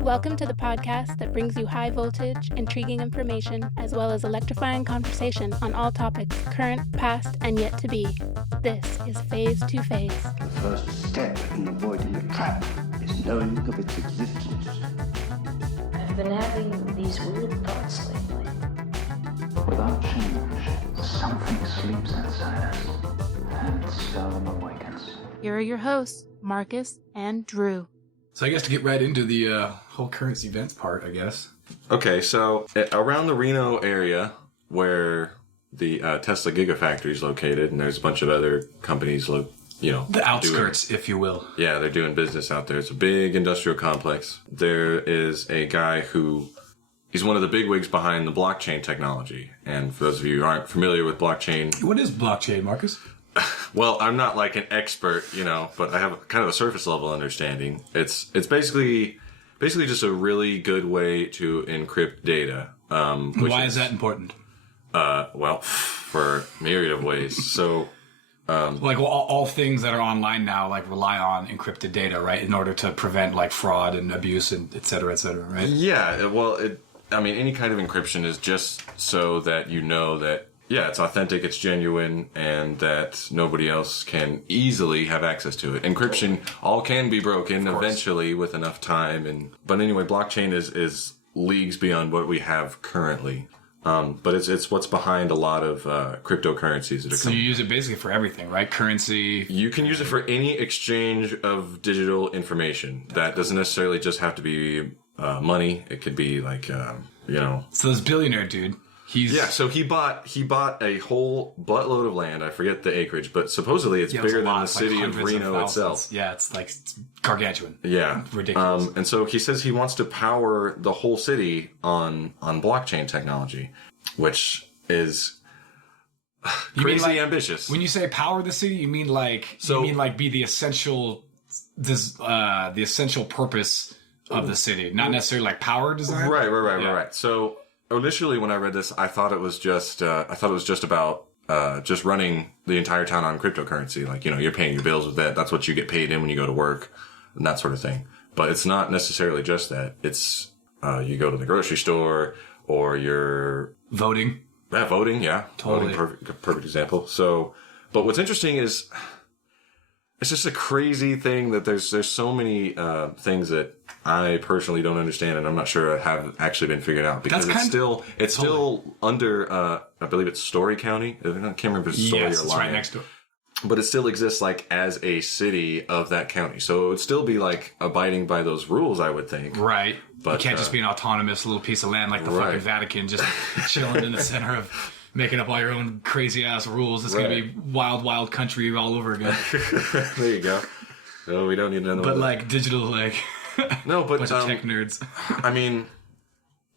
Welcome to the podcast that brings you high voltage, intriguing information, as well as electrifying conversation on all topics current, past, and yet to be. This is Phase to Phase. The first step in avoiding a trap is knowing of its existence. I've been having these weird thoughts lately. Without change, something sleeps inside us and seldom awakens. Here are your hosts, Marcus and Drew. So I guess to get right into the whole currency events part, I guess. Okay, so around the Reno area where the Tesla Gigafactory is located, and there's a bunch of other companies, The outskirts, if you will. Yeah, they're doing business out there. It's a big industrial complex. There is a guy he's one of the bigwigs behind the blockchain technology. And for those of you who aren't familiar with blockchain... What is blockchain, Marcus? Well, I'm not like an expert, but I have kind of a surface level understanding. It's basically just a really good way to encrypt data. Why is that important? Well, for a myriad of ways. So, all things that are online now rely on encrypted data, right? In order to prevent fraud and abuse and et cetera, right? Yeah. Well, any kind of encryption is just so that you know that. Yeah, it's authentic, it's genuine, and that nobody else can easily have access to it. Encryption all can be broken eventually with enough time. But anyway, blockchain is leagues beyond what we have currently. But it's what's behind a lot of cryptocurrencies that are So you use it basically for everything, right? Currency. You can use it for any exchange of digital information. That doesn't necessarily just have to be money. It could be So this billionaire dude... So he bought a whole buttload of land. I forget the acreage, but supposedly it's bigger than the city of Reno itself. Yeah, it's gargantuan. Yeah. Ridiculous. And so he says he wants to power the whole city on blockchain technology, which is crazy ambitious. When you say power the city, you mean be the essential purpose of the city, not necessarily power design. Right. So initially, when I read this, I thought it was just about just running the entire town on cryptocurrency. You're paying your bills with that. That's what you get paid in when you go to work and that sort of thing. But it's not necessarily just that. It's you go to the grocery store or you're voting. Yeah, voting. Yeah, totally. Voting, perfect example. So, but what's interesting is it's just a crazy thing that there's so many things that I personally don't understand, and I'm not sure have actually been figured out because it's still under I believe it's Story County. I can't remember if it's Story or Lyon. Yes, it's right next to it. But it still exists as a city of that county, so it would still be abiding by those rules, I would think. Right, but you can't just be an autonomous little piece of land like the fucking Vatican, just chilling in the center of making up all your own crazy ass rules. It's gonna be wild country all over again. There you go. No, we don't need another one. But digital no, but bunch of tech nerds.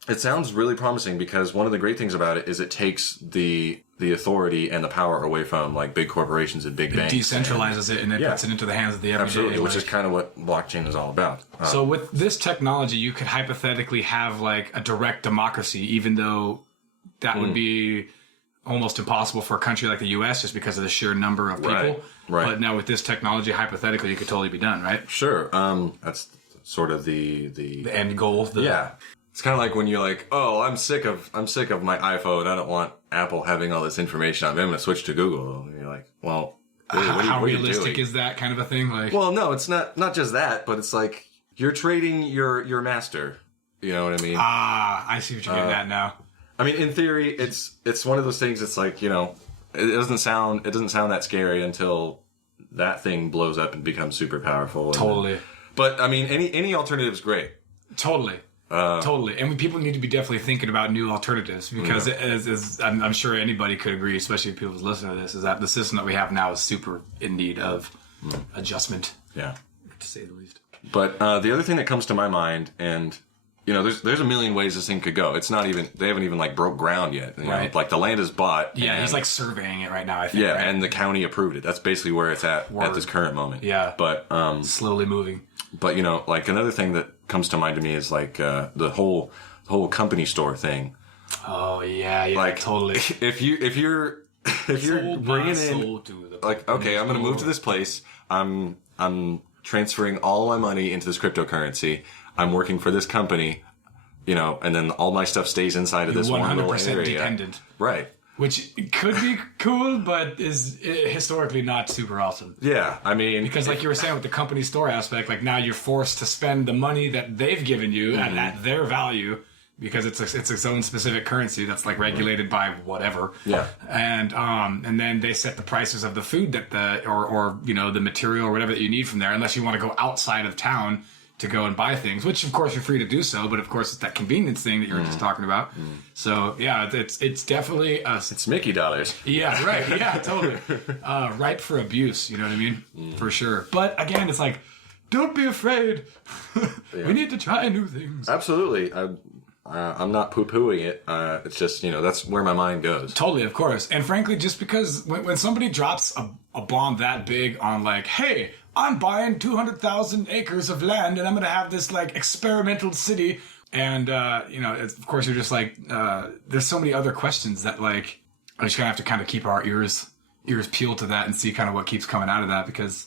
It sounds really promising because one of the great things about it is it takes the authority and the power away from big corporations and big banks. It decentralizes it and it puts it into the hands of the everyday. Absolutely, which is kind of what blockchain is all about. So with this technology, you could hypothetically have a direct democracy, even though that would be almost impossible for a country like the U.S. just because of the sheer number of people. Right. But now with this technology, hypothetically, it could totally be done, right? Sure. That's sort of the end goal. Yeah. It's kind of like when you're I'm sick of my iPhone. I don't want Apple having all this information on me. I'm going to switch to Google. And you're like, well, how realistic is that kind of a thing? Well, no, it's not just that, but it's you're trading your master. You know what I mean? I see what you're getting at now. In theory, it's one of those things. It's it doesn't sound that scary until that thing blows up and becomes super powerful. Totally. But any alternative is great. Totally. Totally. And people need to be definitely thinking about new alternatives because as I'm sure anybody could agree, especially if people listening to this, is that the system that we have now is super in need of adjustment. Yeah. To say the least. But the other thing that comes to my mind, and there's a million ways this thing could go. It's not even, they haven't even broke ground yet. Right. The land is bought. Yeah, he's surveying it right now, I think. Yeah, right? And the county approved it. That's basically where it's at this current moment. Yeah. But, slowly moving. But, another thing that comes to mind to me is the whole company store thing. Oh, yeah, totally. If you're bringing in, okay, I'm going to move to this place. I'm transferring all my money into this cryptocurrency. I'm working for this company, you know, and then all my stuff stays inside of this one little 100% area. dependent. Right. Which could be cool, but is historically not super awesome. Yeah, I mean... Because like you were saying with the company store aspect, like now you're forced to spend the money that they've given you at their value because it's its own specific currency that's like regulated by whatever. Yeah. And then they set the prices of the food that or you know, the material or whatever that you need from there, unless you want to go outside of town to go and buy things, which of course you're free to do so, but of course it's that convenience thing that you were just talking about. So yeah, it's definitely It's Mickey dollars. yeah, right, yeah, totally ripe for abuse. You know what I mean? For sure. But again, it's like, don't be afraid. We need to try new things. Absolutely. I'm not poo-pooing it. It's just, you know, that's where my mind goes. Totally, of course. And frankly, just because when somebody drops a bomb that big on like, hey, I'm buying 200,000 acres of land and I'm going to have this like experimental city. And, you know, of course you're just like, there's so many other questions that like, I'm just going to have to kind of keep our ears peeled to that and see kind of what keeps coming out of that because,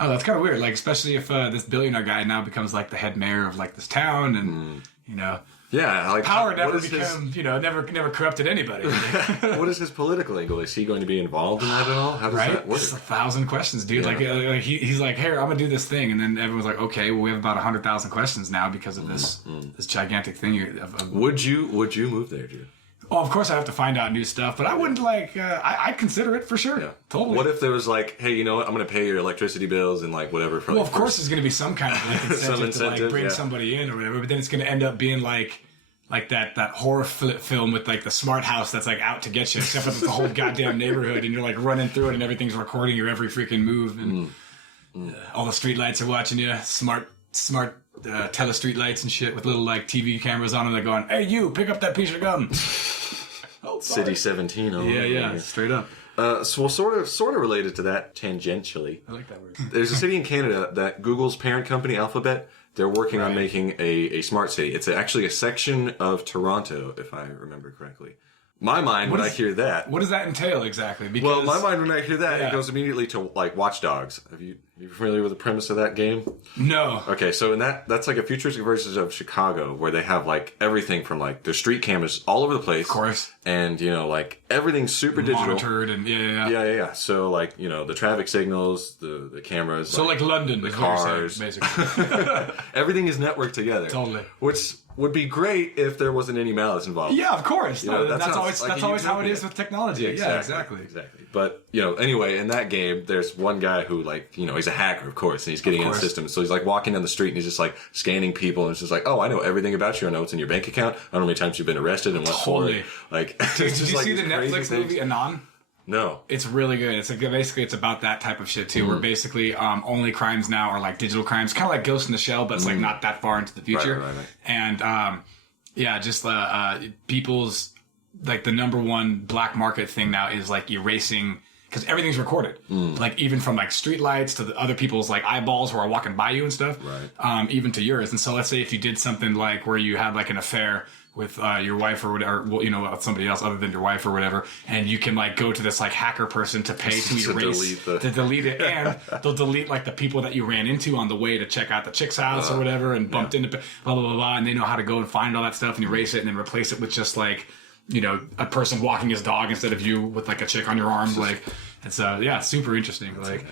oh, that's kind of weird. Like, especially if this billionaire guy now becomes like the head mayor of like this town and, you know. Yeah, like power never became, you know, never corrupted anybody. What is his political angle? Is he going to be involved in that at all? How does that work? It's 1,000 questions, dude. Yeah. Like he's like, "Here, I'm gonna do this thing," and then everyone's like, "Okay, well, we have about 100,000 questions now because of this gigantic thing." Would you move there, dude? Oh, of course, I have to find out new stuff, but I wouldn't like. I'd consider it for sure. Yeah. Totally. What if there was like, hey, you know what? I'm going to pay your electricity bills and like whatever. Well, of course, there's going to be some kind of like incentive to like bring yeah. somebody in or whatever, but then it's going to end up being like that horror film with like the smart house that's like out to get you, except for the whole goddamn neighborhood, and you're like running through it, and everything's recording your every freaking move, and all the street lights are watching you. Smart tele street lights and shit with little like TV cameras on them. They're going, "Hey, you pick up that piece of gum." Oh, City 17. Yeah, straight up. So sort of related to that tangentially. I like that word. There's a city in Canada that Google's parent company, Alphabet, they're working on making a smart city. It's actually a section of Toronto, if I remember correctly. My mind, when I hear that... What does that entail exactly? Because, well, my mind, when I hear that, it goes immediately to, like, Watch Dogs. Are you familiar with the premise of that game? No. Okay, so that's like a futuristic version of Chicago, where they have, like, everything from, like, there's street cameras all over the place. Of course. And, you know, like, everything's super digital. Monitored and, Yeah. So, like, you know, the traffic signals, the cameras. So, like London, the is cars. What you're saying, basically. Everything is networked together. Totally. Which would be great if there wasn't any malice involved. Yeah, of course. You know, that's always how it is with technology. Yeah, exactly. But, you know, anyway, in that game, there's one guy who, like, you know, he's a hacker, of course, and he's getting in the system. So he's, like, walking down the street, and he's just, like, scanning people, and it's just like, oh, I know everything about you. I know what's in your bank account. I know how many times you've been arrested and what for. Like, did you see the Netflix movie Anon? No. It's really good. It's like, basically it's about that type of shit too, where basically only crimes now are like digital crimes, kind of like Ghost in the Shell, but it's like not that far into the future. Right. And just people's like the number one black market thing now is like erasing, because everything's recorded, like even from like street lights to the other people's like eyeballs who are walking by you and stuff, even to yours. And so let's say if you did something like where you had like an affair with your wife or whatever, well, you know, somebody else other than your wife or whatever, and you can like go to this like hacker person to pay to erase, to delete it, and they'll delete like the people that you ran into on the way to check out the chick's house or whatever, and bumped into blah blah blah, and they know how to go and find all that stuff and erase it and then replace it with just like, you know, a person walking his dog instead of you with like a chick on your arm, like. And so, yeah, super interesting. Like,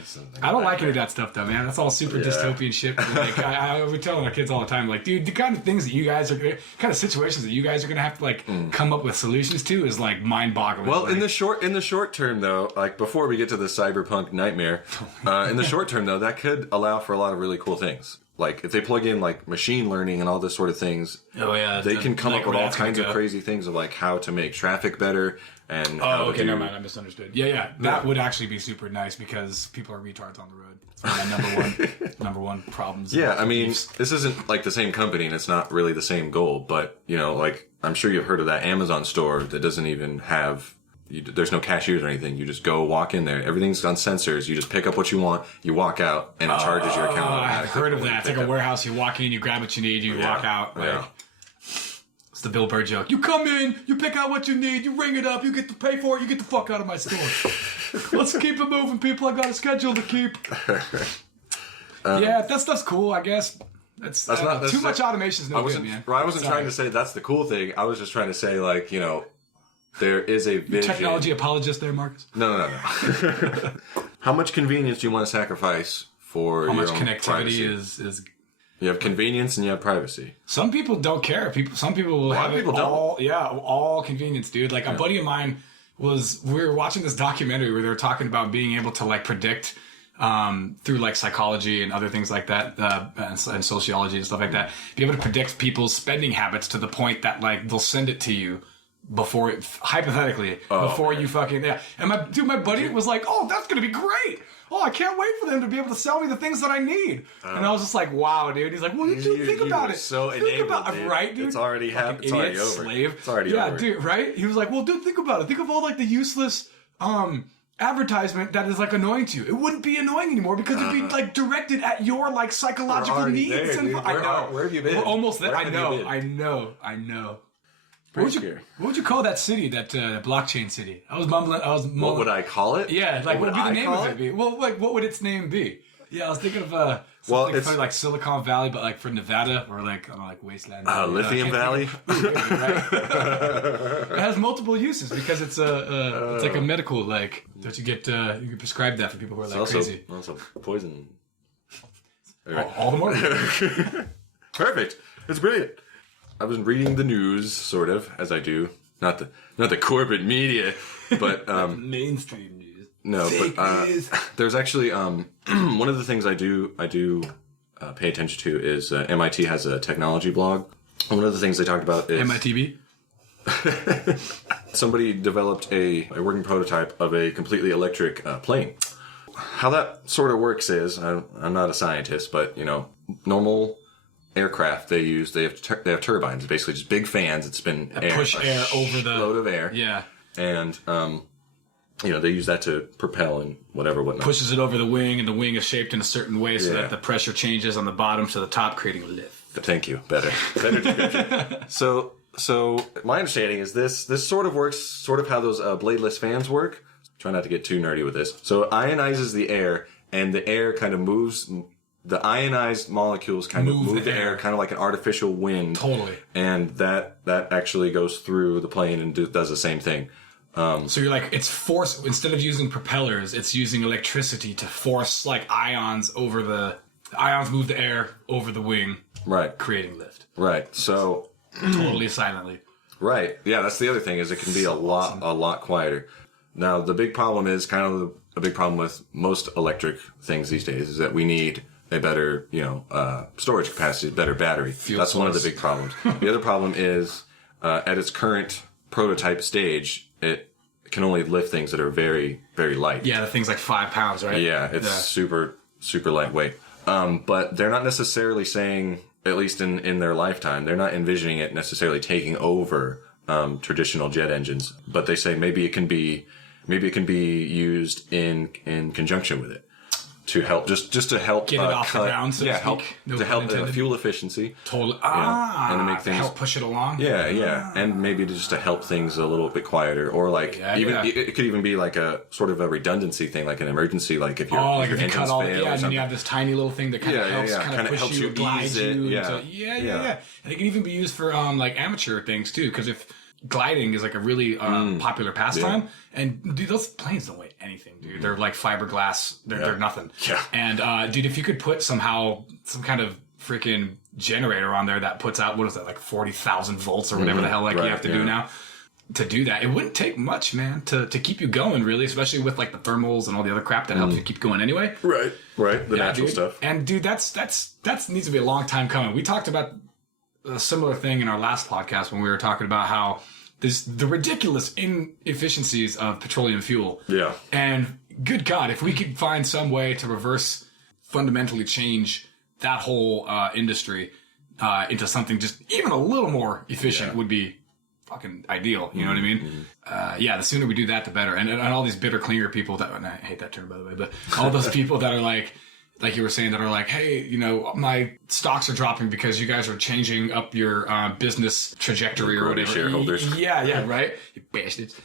I don't like any of that stuff, though, man. That's all super dystopian shit. But, like, we're telling our kids all the time, like, dude, the kind of things that you guys are, kind of situations that you guys are gonna have to like come up with solutions to is like mind-boggling. Well, like, in the short term, though, like before we get to the cyberpunk nightmare, in the short term, though, that could allow for a lot of really cool things. Like, if they plug in, like, machine learning and all this sort of things, they can come up with all kinds of crazy things of, like, how to make traffic better and how to do... never mind, I misunderstood. Yeah, that would actually be super nice because people are retards on the road. It's one of my number one problems. Yeah, I mean, this isn't, like, the same company and it's not really the same goal, but, you know, like, I'm sure you've heard of that Amazon store that doesn't even have... there's no cashiers or anything. You just go walk in there. Everything's on sensors. You just pick up what you want. You walk out, and it charges your account. I've heard of that. It's like a warehouse. You walk in, you grab what you need, you walk out. Like, it's the Bill Burr joke. You come in, you pick out what you need, you ring it up, you get to pay for it, you get the fuck out of my store. Let's keep it moving, people. I got a schedule to keep. Yeah, that stuff's cool, I guess. That's not too much automation is no good, man. I wasn't trying to say that's the cool thing. I was just trying to say, like, you know, there is a vision. Technology apologist there, Marcus? No. How much convenience do you want to sacrifice for your own connectivity privacy? is You have convenience and you have privacy. Some people don't care. Some people will have it all. Yeah, all convenience, dude. Like a buddy of mine we were watching this documentary where they were talking about being able to like predict through like psychology and other things like that, and sociology and stuff like that, be able to predict people's spending habits to the point that like they'll send it to you before it, hypothetically, before you fucking, yeah. And my buddy was like, oh, that's going to be great. Oh, I can't wait for them to be able to sell me the things that I need. And I was just like, wow, dude. He's like, well, think about it. So enabled, dude. Right, dude? It's already happened. It's already over. Slave. It's already over. Yeah, dude, right? He was like, well, dude, think about it. Think of all like the useless advertisement that is like annoying to you. It wouldn't be annoying anymore because it'd be like directed at your like psychological needs. There, and I know. Where have you been? We're almost there. I know. What would you call that city? That blockchain city? I was mumbling. What would I call it? Yeah, like what would be the name of it be? Well, like what would its name be? Yeah, I was thinking of something funny like Silicon Valley, but like for Nevada or like I don't know, like Wasteland. Lithium Valley. It has multiple uses because it's it's like a medical like. Don't you get you can prescribe that for people who are like crazy? Also poison. All the more. Perfect. It's brilliant. I was reading the news, sort of, as I do. Not the corporate media, but mainstream news. No, but there's actually one of the things I do pay attention to is MIT has a technology blog. And one of the things they talked about is MITB. Somebody developed a working prototype of a completely electric plane. How that sort of works is I'm not a scientist, but you know, normal aircraft they have turbines, basically just big fans that spin air, push air over the load of air. Yeah, and you know, they use that to propel and whatnot. Pushes it over the wing, and the wing is shaped in a certain way so that the pressure changes on the bottom to the top, creating a lift. Thank you. Better description. So my understanding is this sort of works sort of how those bladeless fans work. Try not to get too nerdy with this. So it ionizes the air, and the air kind of moves. The ionized molecules kind of move the air, kind of like an artificial wind. Totally. And that actually goes through the plane and does the same thing. So you're like, it's force, instead of using propellers, it's using electricity to force like ions move the air over the wing. Right. Creating lift. Right. So. Totally silently. Right. Yeah, that's the other thing is it can be a lot quieter. Now, the big problem is kind of a big problem with most electric things these days is that we need a better, storage capacity, better battery. That's one of the big problems. The other problem is, at its current prototype stage, it can only lift things that are very, very light. Yeah, the thing's like 5 pounds, right? Yeah, it's super, super lightweight. But they're not necessarily saying, at least in their lifetime, they're not envisioning it necessarily taking over traditional jet engines. But they say maybe it can be used in conjunction with it. To help, just to help get it off the ground, so to speak. Help fuel efficiency. Totally. And to make things help push it along. Yeah, and maybe just to help things a little bit quieter, or like it could even be like a sort of a redundancy thing, like an emergency, like if your engines cut all, fail, and then you have this tiny little thing that kind of helps, kind of push you, glides you. Yeah. And it can even be used for like amateur things too, because if gliding is like a really popular pastime, and dude, those planes don't weigh anything, dude. They're like fiberglass. They're nothing. Yeah. And dude, if you could put some kind of freaking generator on there that puts out, what is that, like 40,000 volts or whatever the hell you have to do now to do that, it wouldn't take much, man, to keep you going, really, especially with like the thermals and all the other crap that helps you keep going anyway. Right. The natural stuff. And dude, that needs to be a long time coming. We talked about a similar thing in our last podcast when we were talking about how the ridiculous inefficiencies of petroleum fuel. Yeah. And good God, if we could find some way to fundamentally change that whole industry into something just even a little more efficient would be fucking ideal. You know what I mean? The sooner we do that, the better. And all these bitter cleaner people and I hate that term, by the way, but all those people that are like you were saying, that are like, hey, my stocks are dropping because you guys are changing up your business trajectory or whatever. Shareholders. Yeah, right? You bastards.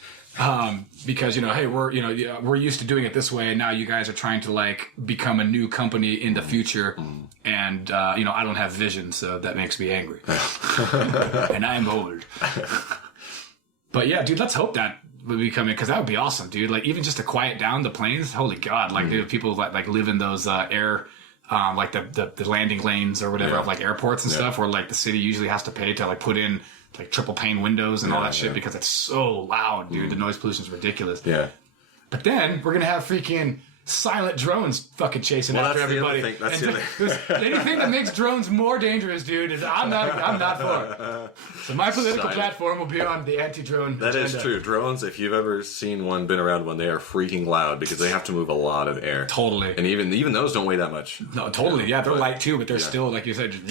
Because, hey, we're used to doing it this way, and now you guys are trying to like become a new company in the future, and I don't have vision, so that makes me angry, and I'm old. But yeah, dude, let's hope that would be coming, because that would be awesome, dude. Like, even just to quiet down the planes, holy god, like dude, people like live in those air. Like the landing lanes or whatever of like airports and stuff, where like the city usually has to pay to like put in like triple pane windows and all that shit because it's so loud, dude. The noise pollution is ridiculous. Yeah. But then we're gonna have freaking silent drones fucking chasing after everybody. That's the other thing. Anything that makes drones more dangerous, dude, is I'm not for it. So my political platform will be on the anti-drone That agenda. is true. Drones, if you've ever seen one, been around one, they are freaking loud because they have to move a lot of air. Totally. And even those don't weigh that much. No, totally. Yeah, they're light too, but they're still, like you said, just...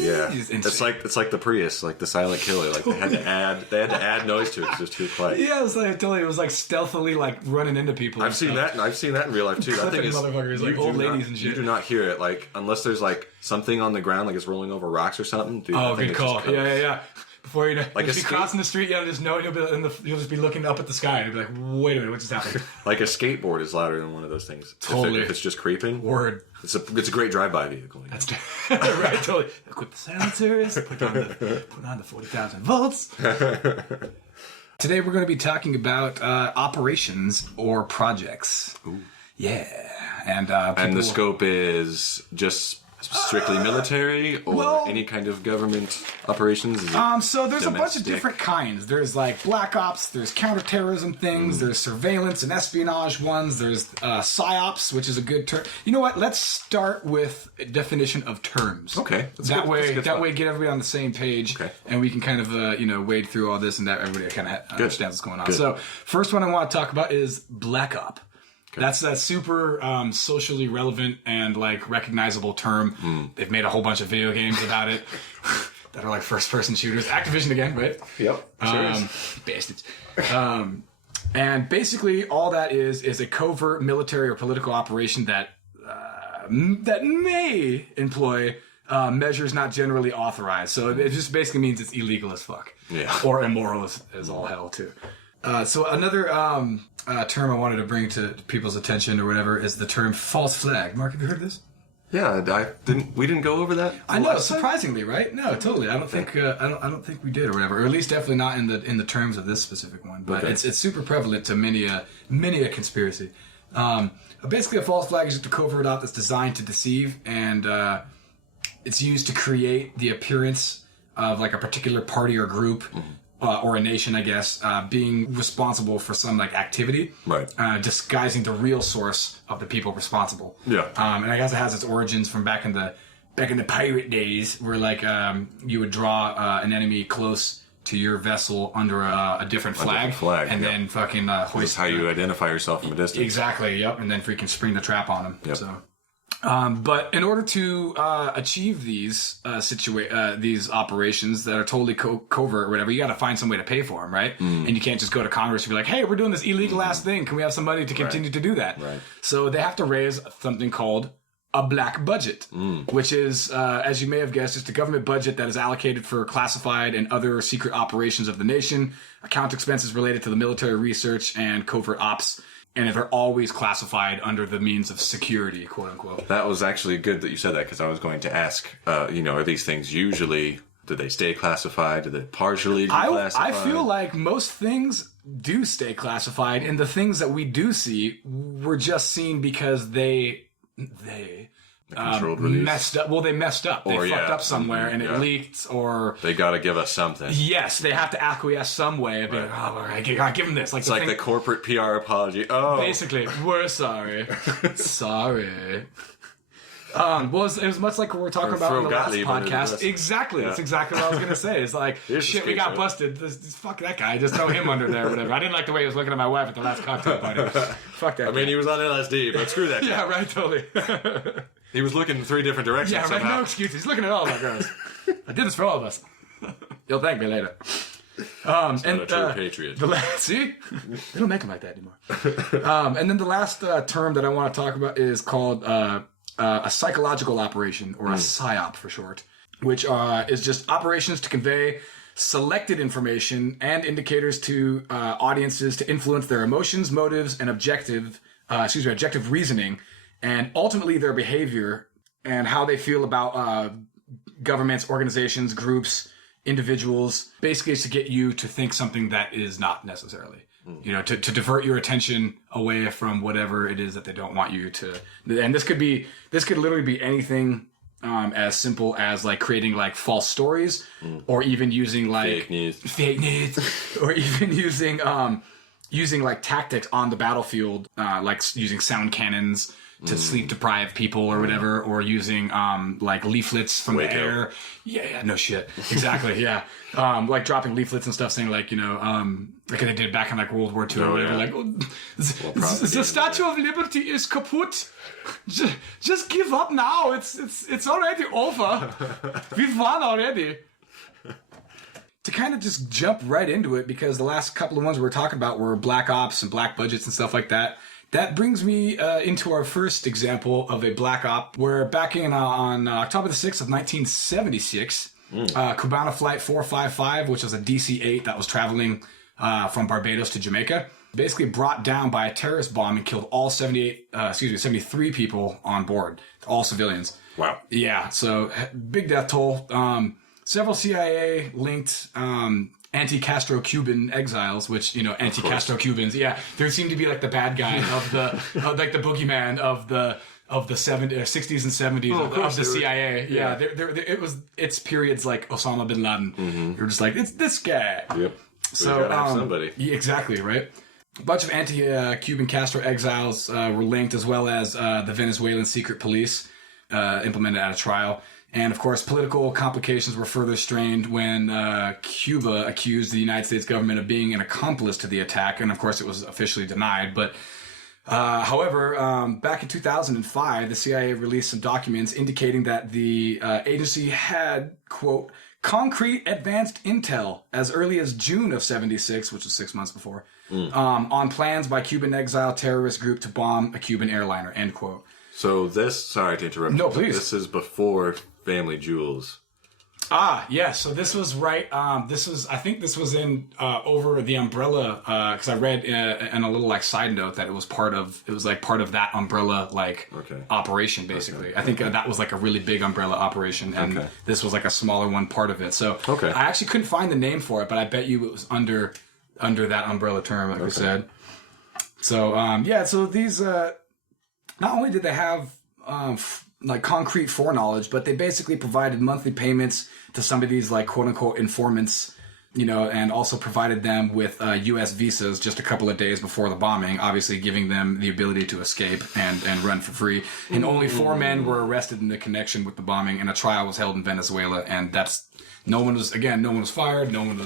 Yeah, it's like the Prius, like the silent killer. Like they had to add noise to it because it was too quiet. Yeah, it was like totally. It was like stealthily like running into people. I've seen that in real life too. That thing is motherfuckers like old ladies and shit. You do not hear it like unless there's like something on the ground, like it's rolling over rocks or something. Dude, good call. Yeah. Before you know, like you'll be crossing the street, you'll just know you'll just be looking up at the sky and be like, wait a minute, what just happened? Like a skateboard is louder than one of those things. Totally. If it's just creeping. Word. It's a great drive-by vehicle. That's right. Totally. Equip the silencers. Put on the 40,000 volts. Today we're going to be talking about operations or projects. Ooh. Yeah, and the scope is just strictly military or any kind of government operations? So there's a bunch of different kinds. There's like black ops, there's counterterrorism things, there's surveillance and espionage ones, there's psyops, which is a good term. You know what? Let's start with a definition of terms. Okay. That way get everybody on the same page, and we can kind of wade through all this and that everybody kind of understands what's going on. Good. So first one I want to talk about is black op. Okay. That's that super socially relevant and like recognizable term. They've made a whole bunch of video games about it that are like first-person shooters. Activision again, right? Yep. Sure bastards. And basically, all that is a covert military or political operation that may employ measures not generally authorized. So it just basically means it's illegal as fuck. Yeah. Or immoral as all hell too. So another term I wanted to bring to people's attention or whatever is the term false flag. Mark, have you heard of this? Yeah, we didn't go over that. I know, surprisingly, right? No, totally. I don't think we did or whatever, or at least definitely not in the terms of this specific one. But it's super prevalent to many a conspiracy. Basically, a false flag is just a covert op that's designed to deceive, and it's used to create the appearance of like a particular party or group. Or a nation, I guess, being responsible for some like activity, right? Disguising the real source of the people responsible. Yeah. And I guess it has its origins from back in the pirate days, where like you would draw an enemy close to your vessel under a different flag, and then fucking hoist. That's how you identify yourself from a distance. Exactly. Yep. And then freaking spring the trap on them. Yep. So. But in order to achieve these these operations that are totally covert or whatever, you got to find some way to pay for them, right? And you can't just go to Congress and be like, "Hey, we're doing this illegal ass thing. Can we have some money to continue to do that?" Right. So they have to raise something called a black budget, which is, as you may have guessed, just a government budget that is allocated for classified and other secret operations of the nation, account expenses related to the military research and covert ops. And they're always classified under the means of security, quote unquote. That was actually good that you said that, because I was going to ask, are these things usually, do they stay classified? Do they partially declassified? I feel like most things do stay classified, and the things that we do see were just seen because they messed up. Well, they messed up. They fucked up somewhere, and it leaked, or they got to give us something. Yes, they have to acquiesce some way. Be like, oh, all right, give them this. Like it's like the corporate PR apology. Oh, basically, we're sorry. Sorry. Well, it was much like what we were talking about in the last podcast. Exactly. Yeah. That's exactly what I was going to say. It's like, shit, we got busted. Fuck that guy. Just throw him under there or whatever. I didn't like the way he was looking at my wife at the last cocktail party. Fuck that guy. He was on LSD, but screw that guy. Yeah, right, totally. He was looking in 3 different directions. Yeah, right. Somehow. No excuses. He's looking at all of our girls. I did this for all of us. You'll thank me later. Not a true patriot. See? They don't make them like that anymore. And then the last term that I want to talk about is called a psychological operation, or a psyop for short, which is just operations to convey selected information and indicators to audiences to influence their emotions, motives, and objective reasoning, and ultimately their behavior and how they feel about governments, organizations, groups, individuals. Basically, it's to get you to think something that is not necessarily. You know, to divert your attention away from whatever it is that they don't want you to. And this could literally be anything as simple as like creating like false stories, or even using like fake news, or even using like tactics on the battlefield, like using sound cannons to sleep deprive people or whatever, or using like leaflets from the air. Yeah, no shit. Exactly, yeah. Like dropping leaflets and stuff saying like, you know, like they did back in like World War II or whatever, like, the Statue of Liberty is kaput. Just give up now. It's already over. We've won already. To kind of just jump right into it, because the last couple of ones we were talking about were black ops and black budgets and stuff like that. That brings me into our first example of a black op, where back in on October the 6th of 1976, Cubana Flight 455, which was a DC-8 that was traveling from Barbados to Jamaica, basically brought down by a terrorist bomb and killed all 73 people on board, all civilians. Wow. Yeah, so big death toll. Several CIA-linked anti-Castro Cuban exiles, which, you know, anti-Castro Cubans, yeah, there seemed to be like the bad guy of the like the boogeyman of the 60s and 70s of the CIA. Yeah, it's periods like Osama bin Laden. You're just like, it's this guy. Yep. So somebody. Yeah, exactly, right? A bunch of anti-Cuban Castro exiles were linked, as well as the Venezuelan secret police implemented at a trial. And, of course, political complications were further strained when Cuba accused the United States government of being an accomplice to the attack. And, of course, it was officially denied. But, however, back in 2005, the CIA released some documents indicating that the agency had, quote, concrete advanced intel as early as June of 76, which was 6 months before, on plans by Cuban exile terrorist group to bomb a Cuban airliner, end quote. So this, sorry to interrupt. No, please. This is before Family Jewels. Ah, yes. So this was right. I think this was in over the umbrella, because I read in a little like side note that it was part of that umbrella operation basically. Okay. I think that was like a really big umbrella operation, and this was like a smaller one part of it. So I actually couldn't find the name for it, but I bet you it was under that umbrella term, like we said. So so these not only did they have like concrete foreknowledge, but they basically provided monthly payments to some of these like quote unquote informants, you know, and also provided them with U.S. visas just a couple of days before the bombing, obviously giving them the ability to escape and run for free. And only 4 men were arrested in the connection with the bombing, and a trial was held in Venezuela. And no one was fired, no one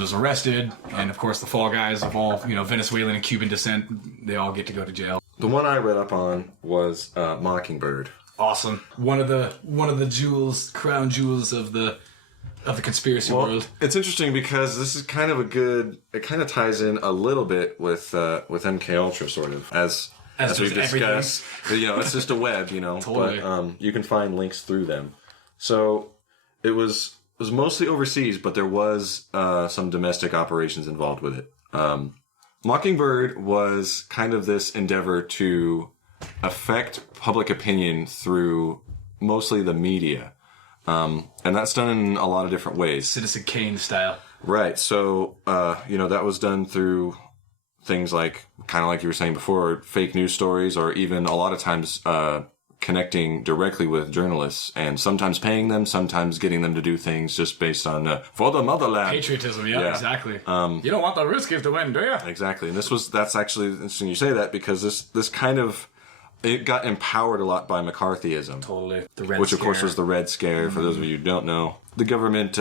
was arrested, and of course the fall guys of all, you know, Venezuelan and Cuban descent, they all get to go to jail. The one I read up on was Mockingbird. Awesome. One of the jewels, crown jewels of the conspiracy world. It's interesting because this is kind of it kind of ties in a little bit with MK Ultra, sort of, as we've discussed. You know, it's just a web, you know. Totally. But you can find links through them. So it was mostly overseas, but there was some domestic operations involved with it. Mockingbird was kind of this endeavor to affect public opinion through mostly the media. And that's done in a lot of different ways. Citizen Kane style. Right. So, you know, that was done through things like, kind of like you were saying before, fake news stories, or even a lot of times connecting directly with journalists and sometimes paying them, sometimes getting them to do things just based on for the motherland. Patriotism, yeah. Exactly. You don't want the Ruskies to win, do you? Exactly. And that's actually interesting you say that, because this kind of, it got empowered a lot by McCarthyism. Totally. The Red Which, Scare. of course, was the Red Scare, for those of you who don't know. The government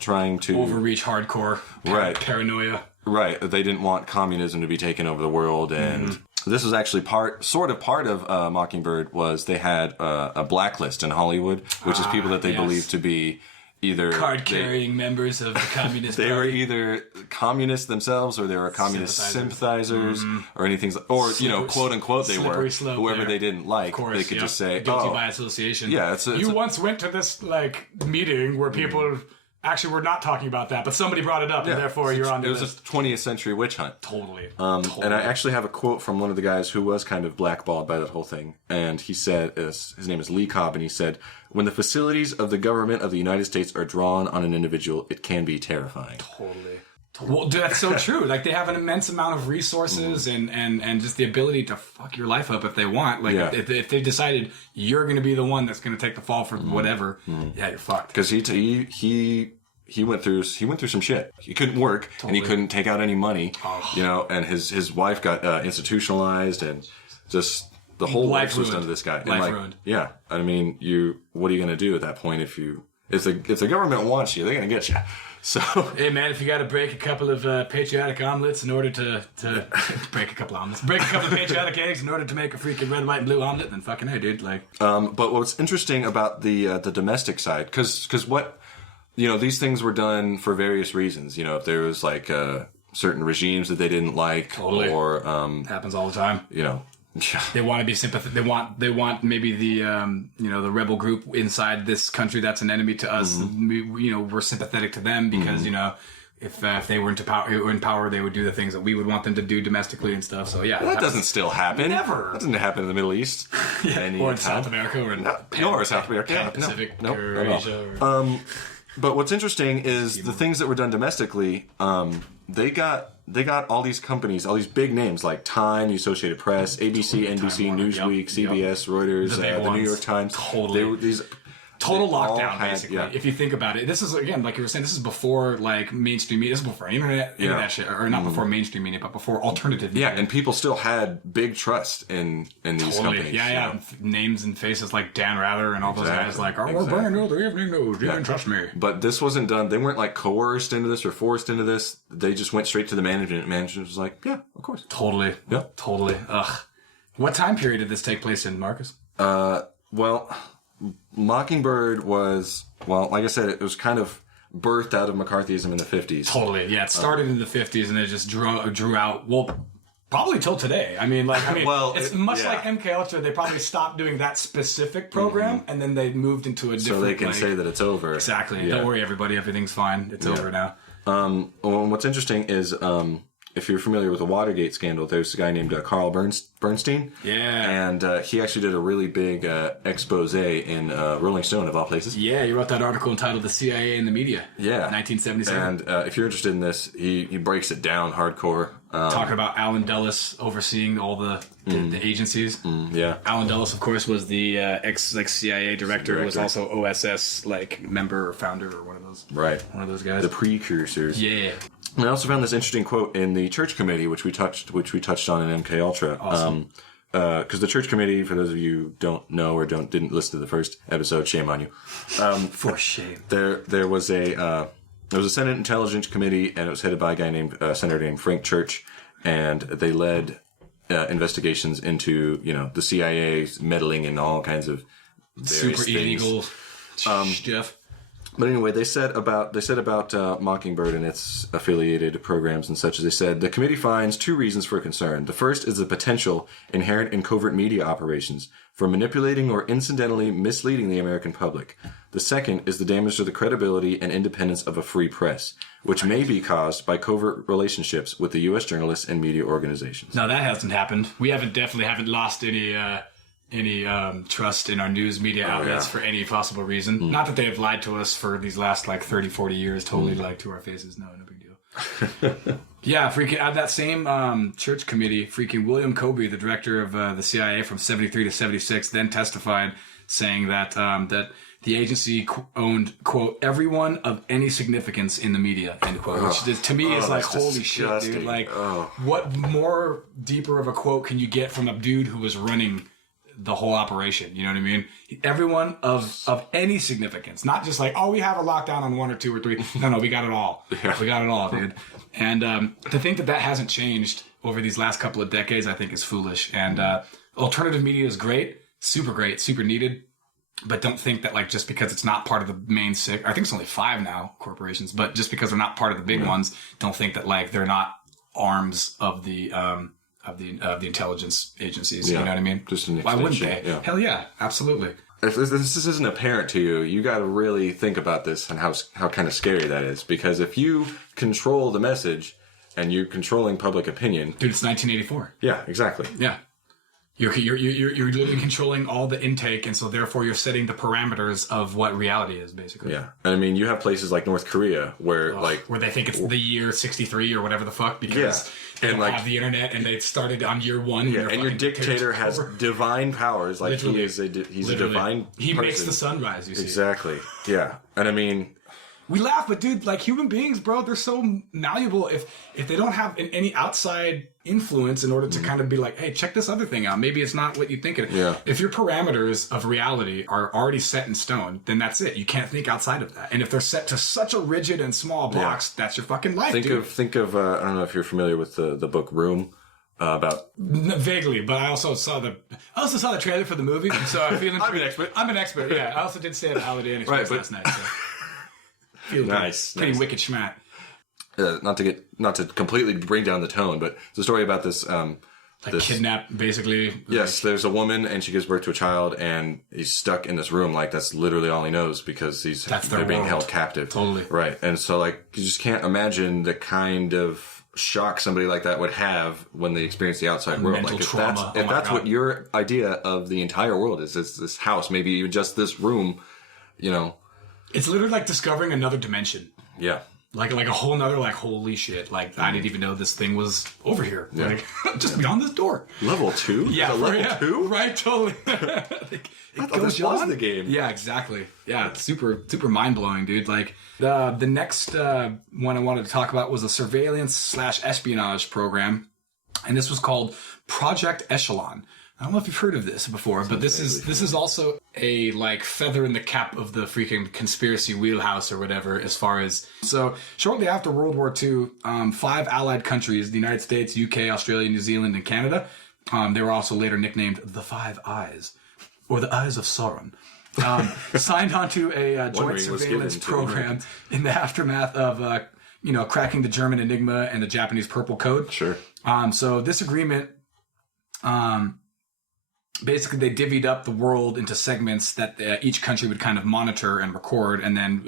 trying to... overreach hardcore. Paranoia. Right. They didn't want communism to be taken over the world, and... This was actually part of Mockingbird was they had a blacklist in Hollywood, which is people that they believed to be either card-carrying members of the Communist Party. They were either communists themselves, or they were communist sympathizers, or anything, or you know, quote unquote, they were whoever they didn't like. Of course, they could just say guilty by association. Yeah, you once went to this like meeting where people actually, we're not talking about that, but somebody brought it up, and therefore you're on the list. It was a 20th century witch hunt. Totally. And I actually have a quote from one of the guys who was kind of blackballed by that whole thing. And he said, his name is Lee Cobb, and he said, when the facilities of the government of the United States are drawn on an individual, it can be terrifying. Totally. Well, dude, that's so true. Like, they have an immense amount of resources and just the ability to fuck your life up if they want. Like, if they decided you're going to be the one that's going to take the fall for whatever, you're fucked. Because he went through some shit. He couldn't work and he couldn't take out any money. You know, and his wife got institutionalized and just the whole life was done to this guy. Life ruined. Yeah, I mean, what are you going to do at that point if the government wants you, they're going to get you. So, hey man, if you got to break a couple of patriotic omelets in order to break a couple of patriotic eggs in order to make a freaking red, white, and blue omelet, then fucking hey, dude. Like, but what's interesting about the domestic side, because what, you know, these things were done for various reasons. You know, if there was like certain regimes that they didn't like, or happens all the time. You know. They want to be sympathetic. They want maybe the the rebel group inside this country that's an enemy to us. We're sympathetic to them because if they were in power, they would do the things that we would want them to do domestically and stuff. So yeah, that doesn't still happen. Never. That doesn't happen in the Middle East. Or in South America, or South America, Pacific, or Asia. But what's interesting is the things that were done domestically. They got all these companies, all these big names like Time, the Associated Press, ABC, NBC, Newsweek, CBS, Reuters, the New York Times. Totally. Total lockdown, basically. If you think about it, this is, again, like you were saying, this is before like mainstream media. This is before internet shit, or not before mainstream media, but before alternative media. Yeah, and people still had big trust in these companies. Yeah. Names and faces like Dan Rather and all those guys, like, we're bringing you the evening news. You didn't trust me. But this wasn't done. They weren't like coerced into this or forced into this. They just went straight to the management. Management was like, yeah, of course. Totally. Yeah. Totally. Ugh. What time period did this take place in, Marcus? Well, Mockingbird was, well, like I said, it was kind of birthed out of McCarthyism in the 50s. Totally, yeah. It started in the 50s and it just drew out, well, probably till today. Well, it's much like MK Ultra. They probably stopped doing that specific program and then they moved into a different... So they can say that it's over. Exactly. Yeah. Don't worry, everybody. Everything's fine. It's over now. Well, what's interesting is... if you're familiar with the Watergate scandal, there's a guy named Carl Bernstein. Yeah. And he actually did a really big expose in Rolling Stone, of all places. Yeah, he wrote that article entitled The CIA and the Media. Yeah. 1977. And if you're interested in this, he breaks it down hardcore. Talking about Alan Dulles overseeing all the agencies. Yeah. Alan Dulles, of course, was the ex-CIA director who was also OSS member or founder or one of those. Right. One of those guys. The precursors. Yeah. I also found this interesting quote in the Church Committee, which we touched on in MK Ultra. Awesome. Because the Church Committee, for those of you who don't know or didn't listen to the first episode, shame on you. For shame. There was a Senate Intelligence Committee, and it was headed by a guy named Senator named Frank Church, and they led investigations into the CIA's meddling in all kinds of super illegal stuff. But anyway, they said about Mockingbird and its affiliated programs and such as they said, the committee finds two reasons for concern. The first is the potential inherent in covert media operations for manipulating or incidentally misleading the American public. The second is the damage to the credibility and independence of a free press, which may be caused by covert relationships with the U.S. journalists and media organizations. Now that hasn't happened. We definitely haven't lost any trust in our news media outlets for any possible reason. Not that they've lied to us for these last 30, 40 years, totally to our faces. No big deal. Yeah, freaking at that same church committee, freaking William Kobe, the director of the CIA from 73 to 76, then testified saying that that the agency owned, quote, everyone of any significance in the media, end quote. Which to me is holy shit, dude. What more deeper of a quote can you get from a dude who was running the whole operation? You know what I mean? Everyone of any significance, not just we have a lockdown on 1 or 2 or 3. No, we got it all. Yeah. We got it all, dude. And to think that hasn't changed over these last couple of decades, I think is foolish. And alternative media is great, super needed. But don't think that just because it's not part of the main 6, I think it's only 5 now, corporations, but just because they're not part of the big ones, don't think that they're not arms of the intelligence agencies. You know what I mean? Just an Why wouldn't extension, they? yeah. Hell yeah, absolutely. if this isn't apparent to you, you got to really think about this and how kind of scary that is. Because if you control the message and you're controlling public opinion, dude, it's 1984. Yeah, exactly. Yeah. You're literally controlling all the intake, and so therefore you're setting the parameters of what reality is, basically. Yeah, and I mean, you have places like North Korea where where they think it's the year 63 or whatever the fuck because they don't have the internet and they started on year 1. Yeah, and your dictator has divine powers, like literally, he's a divine. He person. makes the sun rise. You see, exactly. Yeah, and I mean. We laugh, but dude, like human beings, bro, they're so malleable. If they don't have any outside influence in order to kind of be like, hey, check this other thing out. Maybe it's not what you think it is. Yeah. If your parameters of reality are already set in stone, then that's it. You can't think outside of that. And if they're set to such a rigid and small box, that's your fucking life. Think of I don't know if you're familiar with the book Room. About vaguely, but I also saw the trailer for the movie, so I'm feeling. I'm an expert. Yeah, I also did stay at a Holiday Inn Express last night. So. Nice. Pretty wicked schmat. Not to completely bring down the tone, but it's a story about this. Kidnap, basically. Yes, there's a woman and she gives birth to a child, and he's stuck in this room. Like that's literally all he knows because they're being held captive. Totally. Right, and so like you just can't imagine the kind of shock somebody like that would have when they experience the outside world. Mental Like if trauma. that's what your idea of the entire world is this house, maybe even just this room, you know. It's literally like discovering another dimension. Yeah. Like a whole nother, like, holy shit. Like, I didn't even know this thing was over here. Yeah. Like, just beyond this door. Level 2? Yeah. Level 2? Right, totally. I thought this was the game. Yeah, exactly. Yeah, it's super, super mind-blowing, dude. Like, the next one I wanted to talk about was a surveillance/espionage program. And this was called Project Echelon. I don't know if you've heard of this before, but this is also a like feather in the cap of the freaking conspiracy wheelhouse or whatever. As far as so, shortly after World War II, 5 allied countries: the United States, UK, Australia, New Zealand, and Canada. They were also later nicknamed the Five Eyes, or the Eyes of Sauron. Signed onto a joint surveillance program in the aftermath of cracking the German Enigma and the Japanese Purple Code. Sure. So this agreement. Basically, they divvied up the world into segments that each country would kind of monitor and record and then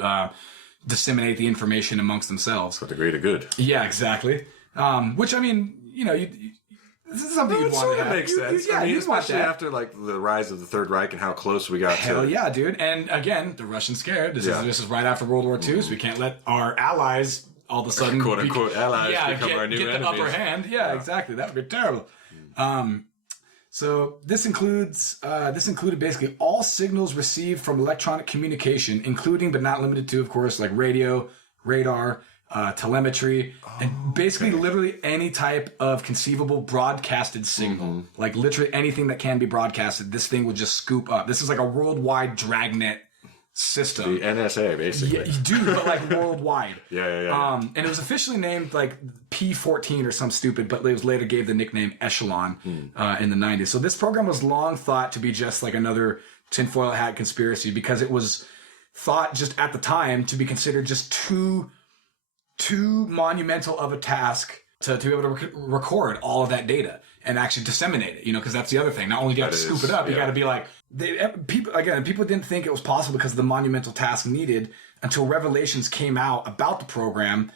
disseminate the information amongst themselves. For the greater good. Yeah, exactly. Which, I mean, this is something you'd want to have. Makes sense. Yeah, you'd want that. After, like, the rise of the Third Reich and how close we got to... Hell yeah, dude. And, again, the Russians scared. This is right after World War II, so we can't let our allies all of a sudden... quote-unquote allies become our new get enemies. The upper hand. Yeah, exactly. That would be terrible. So this included basically all signals received from electronic communication, including but not limited to, of course, like radio, radar, telemetry, and basically literally any type of conceivable broadcasted signal. Like literally anything that can be broadcasted, this thing will just scoop up. This is like a worldwide dragnet system. The NSA, basically. Yeah, dude, but like worldwide. Yeah. And it was officially named like P-14 or some stupid, but it was later gave the nickname Echelon in the 90s. So this program was long thought to be just like another tinfoil hat conspiracy because it was thought just at the time to be considered just too monumental of a task to be able to record all of that data and actually disseminate it, because that's the other thing. Not only do you have to scoop it up, you got to be like, people didn't think it was possible because of the monumental task needed until revelations came out about the program's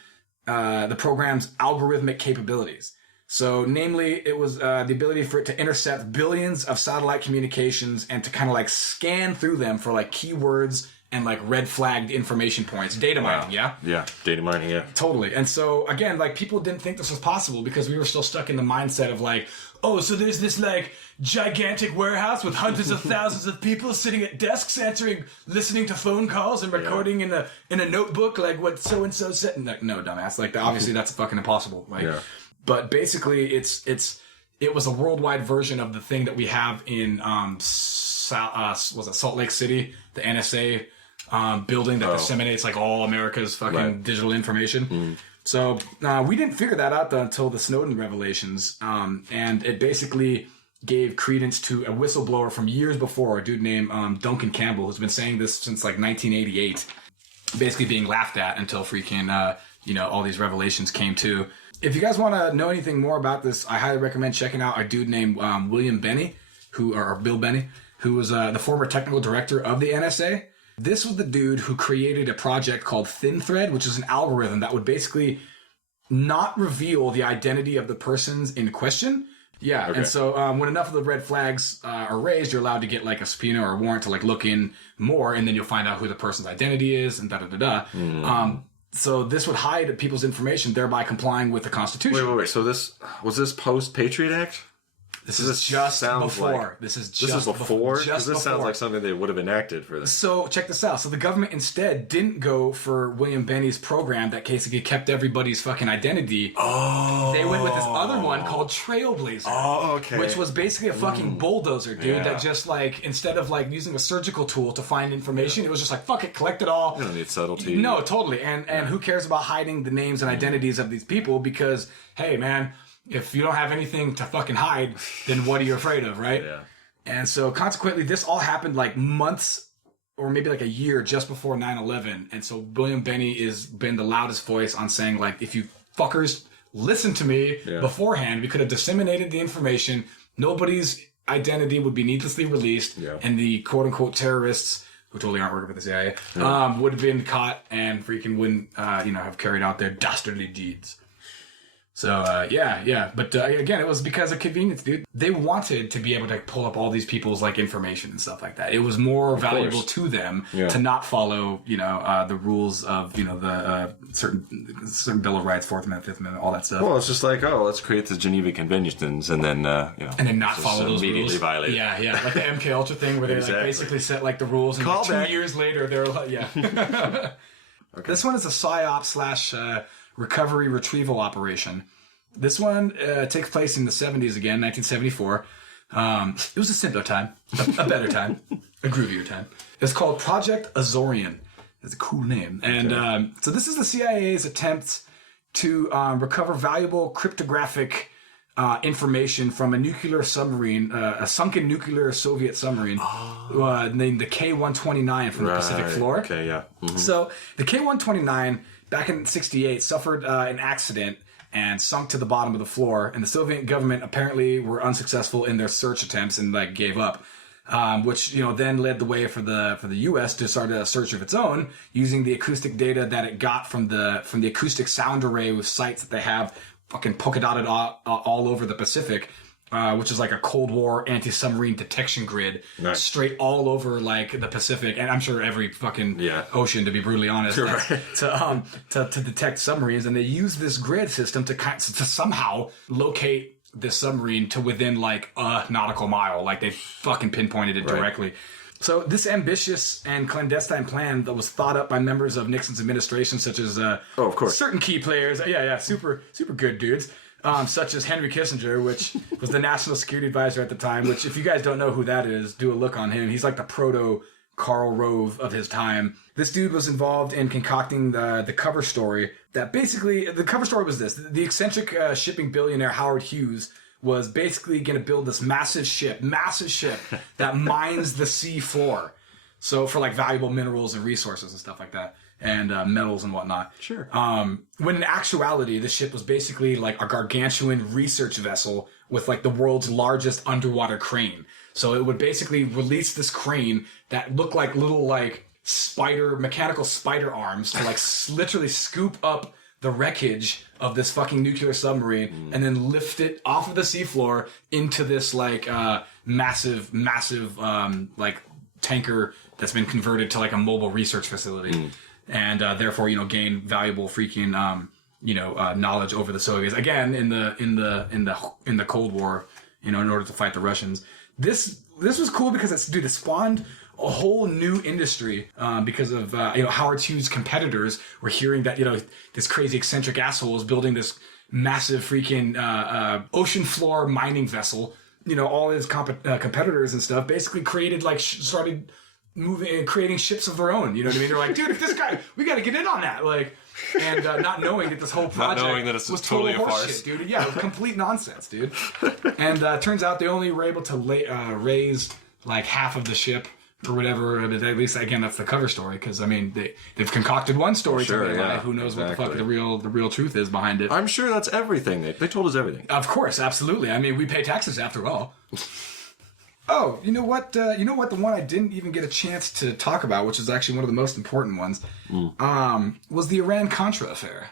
algorithmic capabilities. So, namely, it was the ability for it to intercept billions of satellite communications and to kind of like scan through them for like keywords and like red flagged information points. Data mining, yeah? Yeah, data mining, yeah. Totally. And so, again, like people didn't think this was possible because we were still stuck in the mindset of like, oh, so there's this like gigantic warehouse with hundreds of thousands of people sitting at desks listening to phone calls and recording in a notebook like what so and so said. Like, no, dumbass. Like obviously that's fucking impossible. Like, but basically it was a worldwide version of the thing that we have in Salt Lake City, the NSA building that disseminates like all America's fucking digital information. So we didn't figure that out until the Snowden revelations, and it basically gave credence to a whistleblower from years before, a dude named Duncan Campbell, who's been saying this since like 1988, basically being laughed at until freaking all these revelations came to. If you guys want to know anything more about this, I highly recommend checking out a dude named William Benny, or Bill Benny, who was the former technical director of the NSA. This was the dude who created a project called Thin Thread, which is an algorithm that would basically not reveal the identity of the persons in question. Yeah, okay. And so when enough of the red flags are raised, you're allowed to get like a subpoena or a warrant to like look in more, and then you'll find out who the person's identity is, and da-da-da-da. So this would hide people's information, thereby complying with the Constitution. Wait. So this was post-Patriot Act? This is just before. This is before? Because this sounds like something they would have enacted for this. So check this out. So the government instead didn't go for William Benny's program that basically kept everybody's fucking identity. Oh. They went with this other one called Trailblazer. Oh, okay. Which was basically a fucking bulldozer, dude, that just like, instead of like using a surgical tool to find information, it was just like, fuck it, collect it all. You don't need subtlety. No, totally. And who cares about hiding the names and identities of these people? Because, hey, man, if you don't have anything to fucking hide, then what are you afraid of, right? Yeah. And so consequently, this all happened like months or maybe like a year just before 9/11. And so William Benny has been the loudest voice on saying, like, if you fuckers listen to me beforehand, we could have disseminated the information. Nobody's identity would be needlessly released. Yeah. And the quote unquote terrorists, who totally aren't working for the CIA, would have been caught and freaking wouldn't, have carried out their dastardly deeds. So, But again, it was because of convenience, dude. They wanted to be able to pull up all these people's like information and stuff like that. It was more valuable to them to not follow, the rules of, the certain Bill of Rights, Fourth Amendment, Fifth Amendment, all that stuff. Well, it's just like, let's create the Geneva Conventions and then, and then not follow those immediately rules. Violate. Yeah. Like the MK Ultra thing where they like basically set like the rules and like 2 years later they're like, Okay. This one is a PSYOP / recovery retrieval operation. This one takes place in the 70s again, 1974. It was a simpler time, a better time, a groovier time. It's called Project Azorian. It's a cool name. And so this is the CIA's attempt to recover valuable cryptographic information from a nuclear submarine, a sunken nuclear Soviet submarine named the K-129 from the Pacific floor. Okay, yeah. Mm-hmm. So the K-129 back in 1968 suffered an accident and sunk to the bottom of the floor, and the Soviet government apparently were unsuccessful in their search attempts and like gave up. Which then led the way for the U.S. to start a search of its own using the acoustic data that it got from the acoustic sound array with sites that they have fucking polka dotted all over the Pacific, which is like a Cold War anti-submarine detection grid, straight all over like the Pacific, and I'm sure every fucking ocean, to be brutally honest, to detect submarines. And they use this grid system to somehow locate this submarine to within like a nautical mile. Like they fucking pinpointed it directly. So this ambitious and clandestine plan that was thought up by members of Nixon's administration, such as of course, certain key players, super good dudes, such as Henry Kissinger, which was the national security advisor at the time. Which, if you guys don't know who that is, do a look on him. He's like the proto Karl Rove of his time. This dude was involved in concocting the cover story. That basically, the cover story was this: the eccentric shipping billionaire Howard Hughes was basically going to build this massive ship that mines the sea floor. So for like valuable minerals and resources and stuff like that, and metals and whatnot. Sure. When in actuality, the ship was basically like a gargantuan research vessel with like the world's largest underwater crane. So it would basically release this crane that looked like little like mechanical spider arms to like literally scoop up the wreckage of this fucking nuclear submarine and then lift it off of the seafloor into this like massive like tanker that's been converted to like a mobile research facility, and therefore gain valuable freaking knowledge over the Soviets again in the Cold War, in order to fight the Russians. This was cool because it spawned a whole new industry because of Howard Hughes' competitors were hearing that this crazy eccentric asshole is building this massive freaking ocean floor mining vessel. All his competitors and stuff basically created started moving and creating ships of their own. You know what I mean? They're like, dude, if this guy, we got to get in on that. Like, and not knowing that this whole project was totally horseshit, dude. Yeah, complete nonsense, dude. And turns out they only were able to raise like half of the ship or whatever. But at least, again, that's the cover story, because I mean they've concocted one story to lie. Who knows what the fuck the real truth is behind it? I'm sure that's everything. They told us everything. Of course, absolutely. I mean, we pay taxes after all. Oh, you know what? The one I didn't even get a chance to talk about, which is actually one of the most important ones, was the Iran-Contra affair.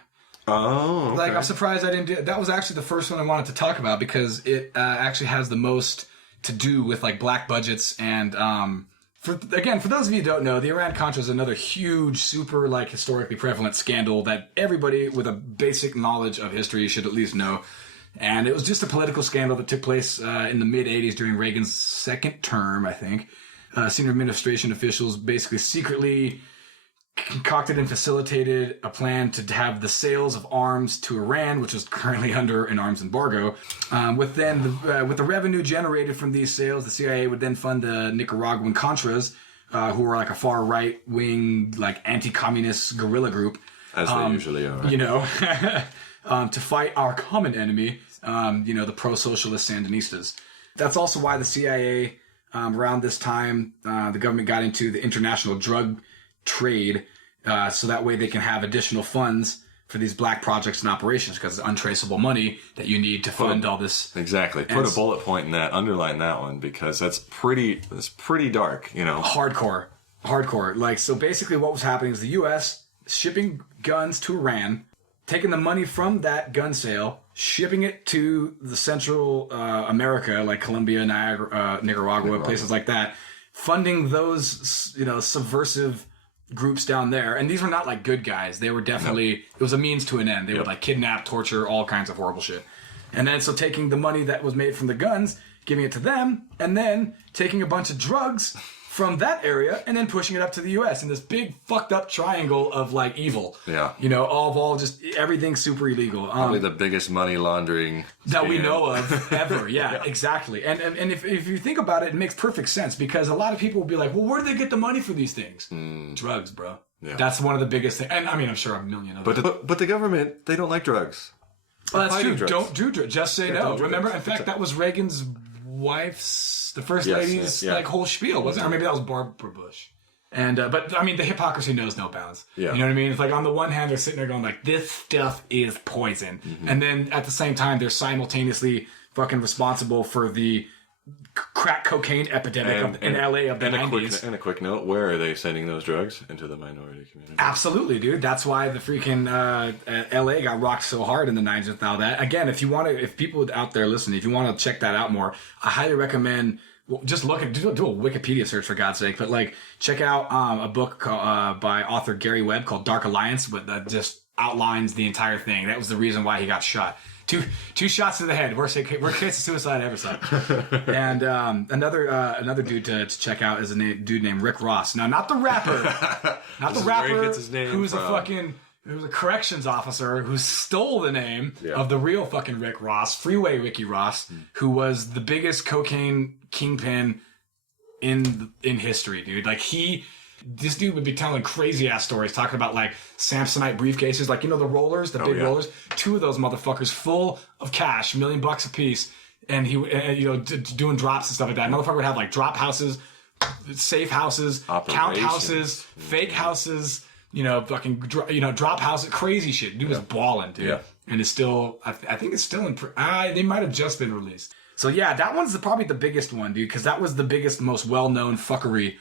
Oh, okay. Like, I'm surprised I didn't do it. That was actually the first one I wanted to talk about because it actually has the most to do with, like, black budgets. And, for those of you who don't know, the Iran-Contra is another huge, super, like, historically prevalent scandal that everybody with a basic knowledge of history should at least know. And it was just a political scandal that took place in the mid-'80s during Reagan's second term, I think. Senior administration officials basically secretly concocted and facilitated a plan to have the sales of arms to Iran, which was currently under an arms embargo. With the revenue generated from these sales, the CIA would then fund the Nicaraguan Contras, who were like a far right-wing, like anti-communist guerrilla group. As they usually are. You know, to fight our common enemy, the pro-socialist Sandinistas. That's also why the CIA, around this time, the government got into the international drug trade, so that way they can have additional funds for these black projects and operations, because it's untraceable money that you need to fund all this. Exactly. Put a bullet point in that, underline that one, because that's pretty dark, Hardcore. Like, so basically what was happening is the U.S. shipping guns to Iran, taking the money from that gun sale, shipping it to the Central America, like Colombia, Nicaragua, places like that, funding those, subversive groups down there. And these were not like good guys. They were definitely, it was a means to an end. They would like kidnap, torture, all kinds of horrible shit. And then so taking the money that was made from the guns, giving it to them, and then taking a bunch of drugs from that area and then pushing it up to the U.S. in this big fucked up triangle of like evil. Yeah. All just everything super illegal. Probably the biggest money laundering that scam we know of ever. Yeah, exactly. And if you think about it, it makes perfect sense, because a lot of people will be like, well, where do they get the money for these things? Drugs, bro. Yeah. That's one of the biggest things. And I mean, I'm sure a million of them. But the government, they don't like drugs. Well, that's true. Drugs. Don't do drugs. Just say no. Remember, in fact, that was Reagan's wife's, the first lady's like whole spiel, wasn't it? Or maybe that was Barbara Bush. And but I mean, the hypocrisy knows no bounds. Yeah. You know what I mean? It's like on the one hand, they're sitting there going like, "This stuff is poison," and then at the same time, they're simultaneously fucking responsible for the crack cocaine epidemic in LA of the 90s. And a quick note, where are they sending those drugs? Into the minority community. Absolutely, dude. That's why the freaking LA got rocked so hard in the 90s with all that. Again, if people out there listening, if you want to check that out more, I highly recommend, just do a Wikipedia search for God's sake, but like check out a book by author Gary Webb called Dark Alliance, that just outlines the entire thing. That was the reason why he got shot. Two shots to the head. Worst case of suicide I ever saw. And another dude to check out is a dude named Rick Ross. Now, not the rapper, who's a corrections officer who stole the name of the real fucking Rick Ross, Freeway Ricky Ross, who was the biggest cocaine kingpin in history, dude. Like this dude would be telling crazy ass stories, talking about like Samsonite briefcases, like, the rollers, the big rollers, 2 of those motherfuckers full of cash, $1 million a piece. And he, doing drops and stuff like that. Motherfucker would have like drop houses, safe houses, count houses, fake houses, fucking, drop houses, crazy shit. Dude was balling, dude. Yeah. And it's still, I think it's still they might have just been released. So yeah, that one's probably the biggest one, dude, because that was the biggest, most well-known fuckery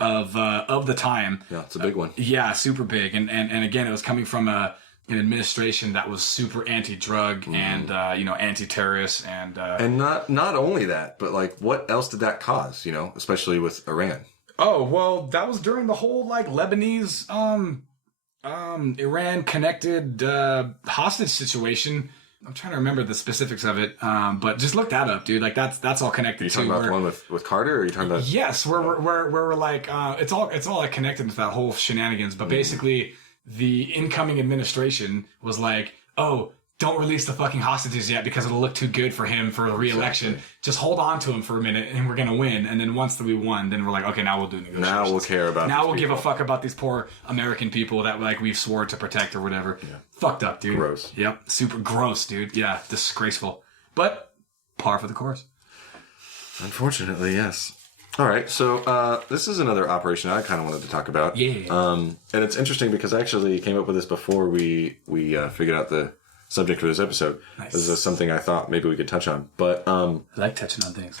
of the time. Yeah, it's a big one. Yeah, super big. And again, it was coming from an administration that was super anti-drug and anti-terrorist and not only that, but like what else did that cause, especially with Iran? Oh, well, that was during the whole like Lebanese Iran connected hostage situation. I'm trying to remember the specifics of it, but just look that up, dude. Like that's all connected. Are you talking about the one with Carter, or are you talking about? Yes, we're like it's all like connected to that whole shenanigans. But basically, the incoming administration was like, "Oh, don't release the fucking hostages yet because it'll look too good for him for a re-election. Exactly. Just hold on to him for a minute, and we're gonna win. And then once we won, then we're like, okay, now we'll do negotiations. Now we'll care about. Now we'll give a fuck about these poor American people that like we've swore to protect or whatever. Yeah. Fucked up, dude. Gross. Yep, super gross, dude. Yeah, disgraceful. But par for the course. Unfortunately, yes. All right, so this is another operation I kind of wanted to talk about. Yeah. And it's interesting because I actually came up with this before we figured out the subject for this episode. Nice. This is something I thought maybe we could touch on. But I like touching on things.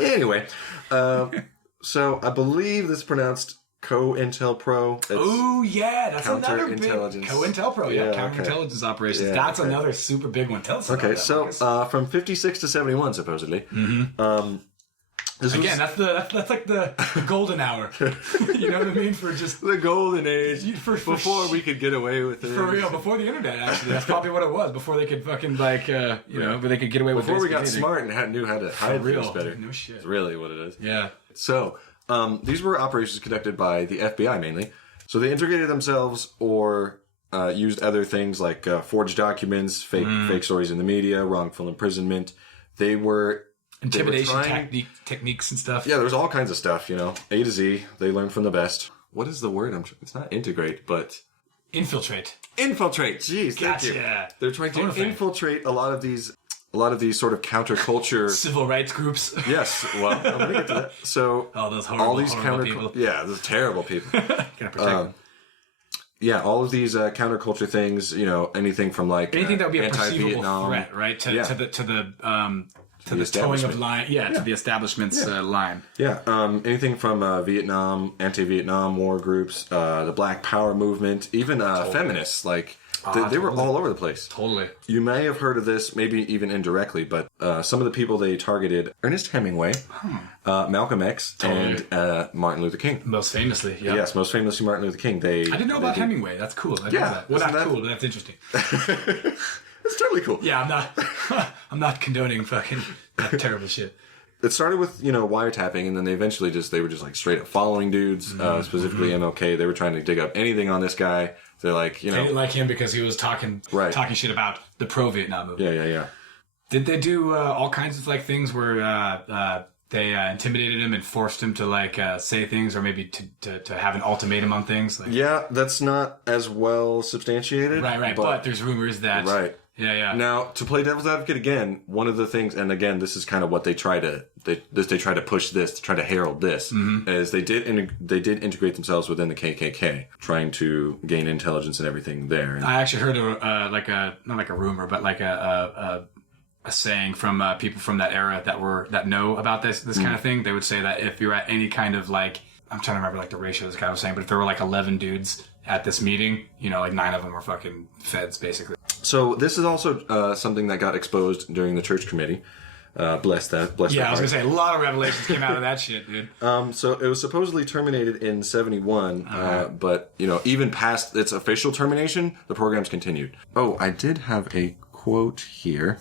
anyway, so I believe this is pronounced COINTELPRO. Oh yeah, that's another big counterintelligence. COINTELPRO. Yeah, counterintelligence operations. Yeah, that's another super big one. Tell us about that. So Marcus. from 56 to 71, supposedly. Again, that's like the golden hour. You know what I mean? For just the golden age. Before we could get away with it. For real, before the internet, actually. That's probably what it was. Before they could fucking, like, but they could get away with it. Before we got smart and knew how to hide things better. No shit. That's really what it is. Yeah. So, these were operations conducted by the FBI mainly. So they integrated themselves or used other things like forged documents, fake stories in the media, wrongful imprisonment. They were... Intimidation techniques and stuff. Yeah, there was all kinds of stuff, A to Z. They learned from the best. What is the word? It's not integrate, but... Infiltrate. Infiltrate. Jeez, gotcha. Thank you. They're trying to infiltrate a lot of these sort of counterculture... Civil rights groups. Yes. Well, I'm going to get to that. So... those horrible people. Yeah, those terrible people. Gotta protect them. Yeah, all of these counterculture things, anything from like... Anything that would be a perceivable anti-Vietnam threat, right? To the towing of line, to the establishment's line. Yeah, anything from Vietnam, anti-Vietnam war groups, the Black Power movement, even feminists, like they were all over the place. Totally. You may have heard of this, maybe even indirectly, but some of the people they targeted: Ernest Hemingway, Malcolm X, and Martin Luther King. Most famously, yeah. Yes, most famously Martin Luther King. I didn't know about Hemingway. That's cool. I know that. Well, not cool, but that's interesting. It's totally cool. Yeah, I'm not condoning fucking that terrible shit. It started with, wiretapping, and then they eventually they were just like straight up following dudes, specifically MLK. They were trying to dig up anything on this guy. They're like, They didn't like him because he was talking shit about the pro-Vietnam movement. Yeah. Did they do all kinds of like things where they intimidated him and forced him to like say things, or maybe to have an ultimatum on things? Like... Yeah, that's not as well substantiated. Right. But there's rumors that... Right. Yeah. Now, to play devil's advocate again, one of the things, and again, this is kind of what they try to push this, to try to herald this, is they did integrate themselves within the KKK, trying to gain intelligence and everything there. I actually heard not like a rumor, but like a saying from people from that era that know about this kind of thing. They would say that if you're at any kind of like, I'm trying to remember like the ratio this guy was saying, but if there were like 11 dudes at this meeting, like 9 of them were fucking feds, basically. So this is also something that got exposed during the church committee. Bless that. Yeah, I was going to say, a lot of revelations came out of that shit, dude. So it was supposedly terminated in 71, but, even past its official termination, the programs continued. Oh, I did have a quote here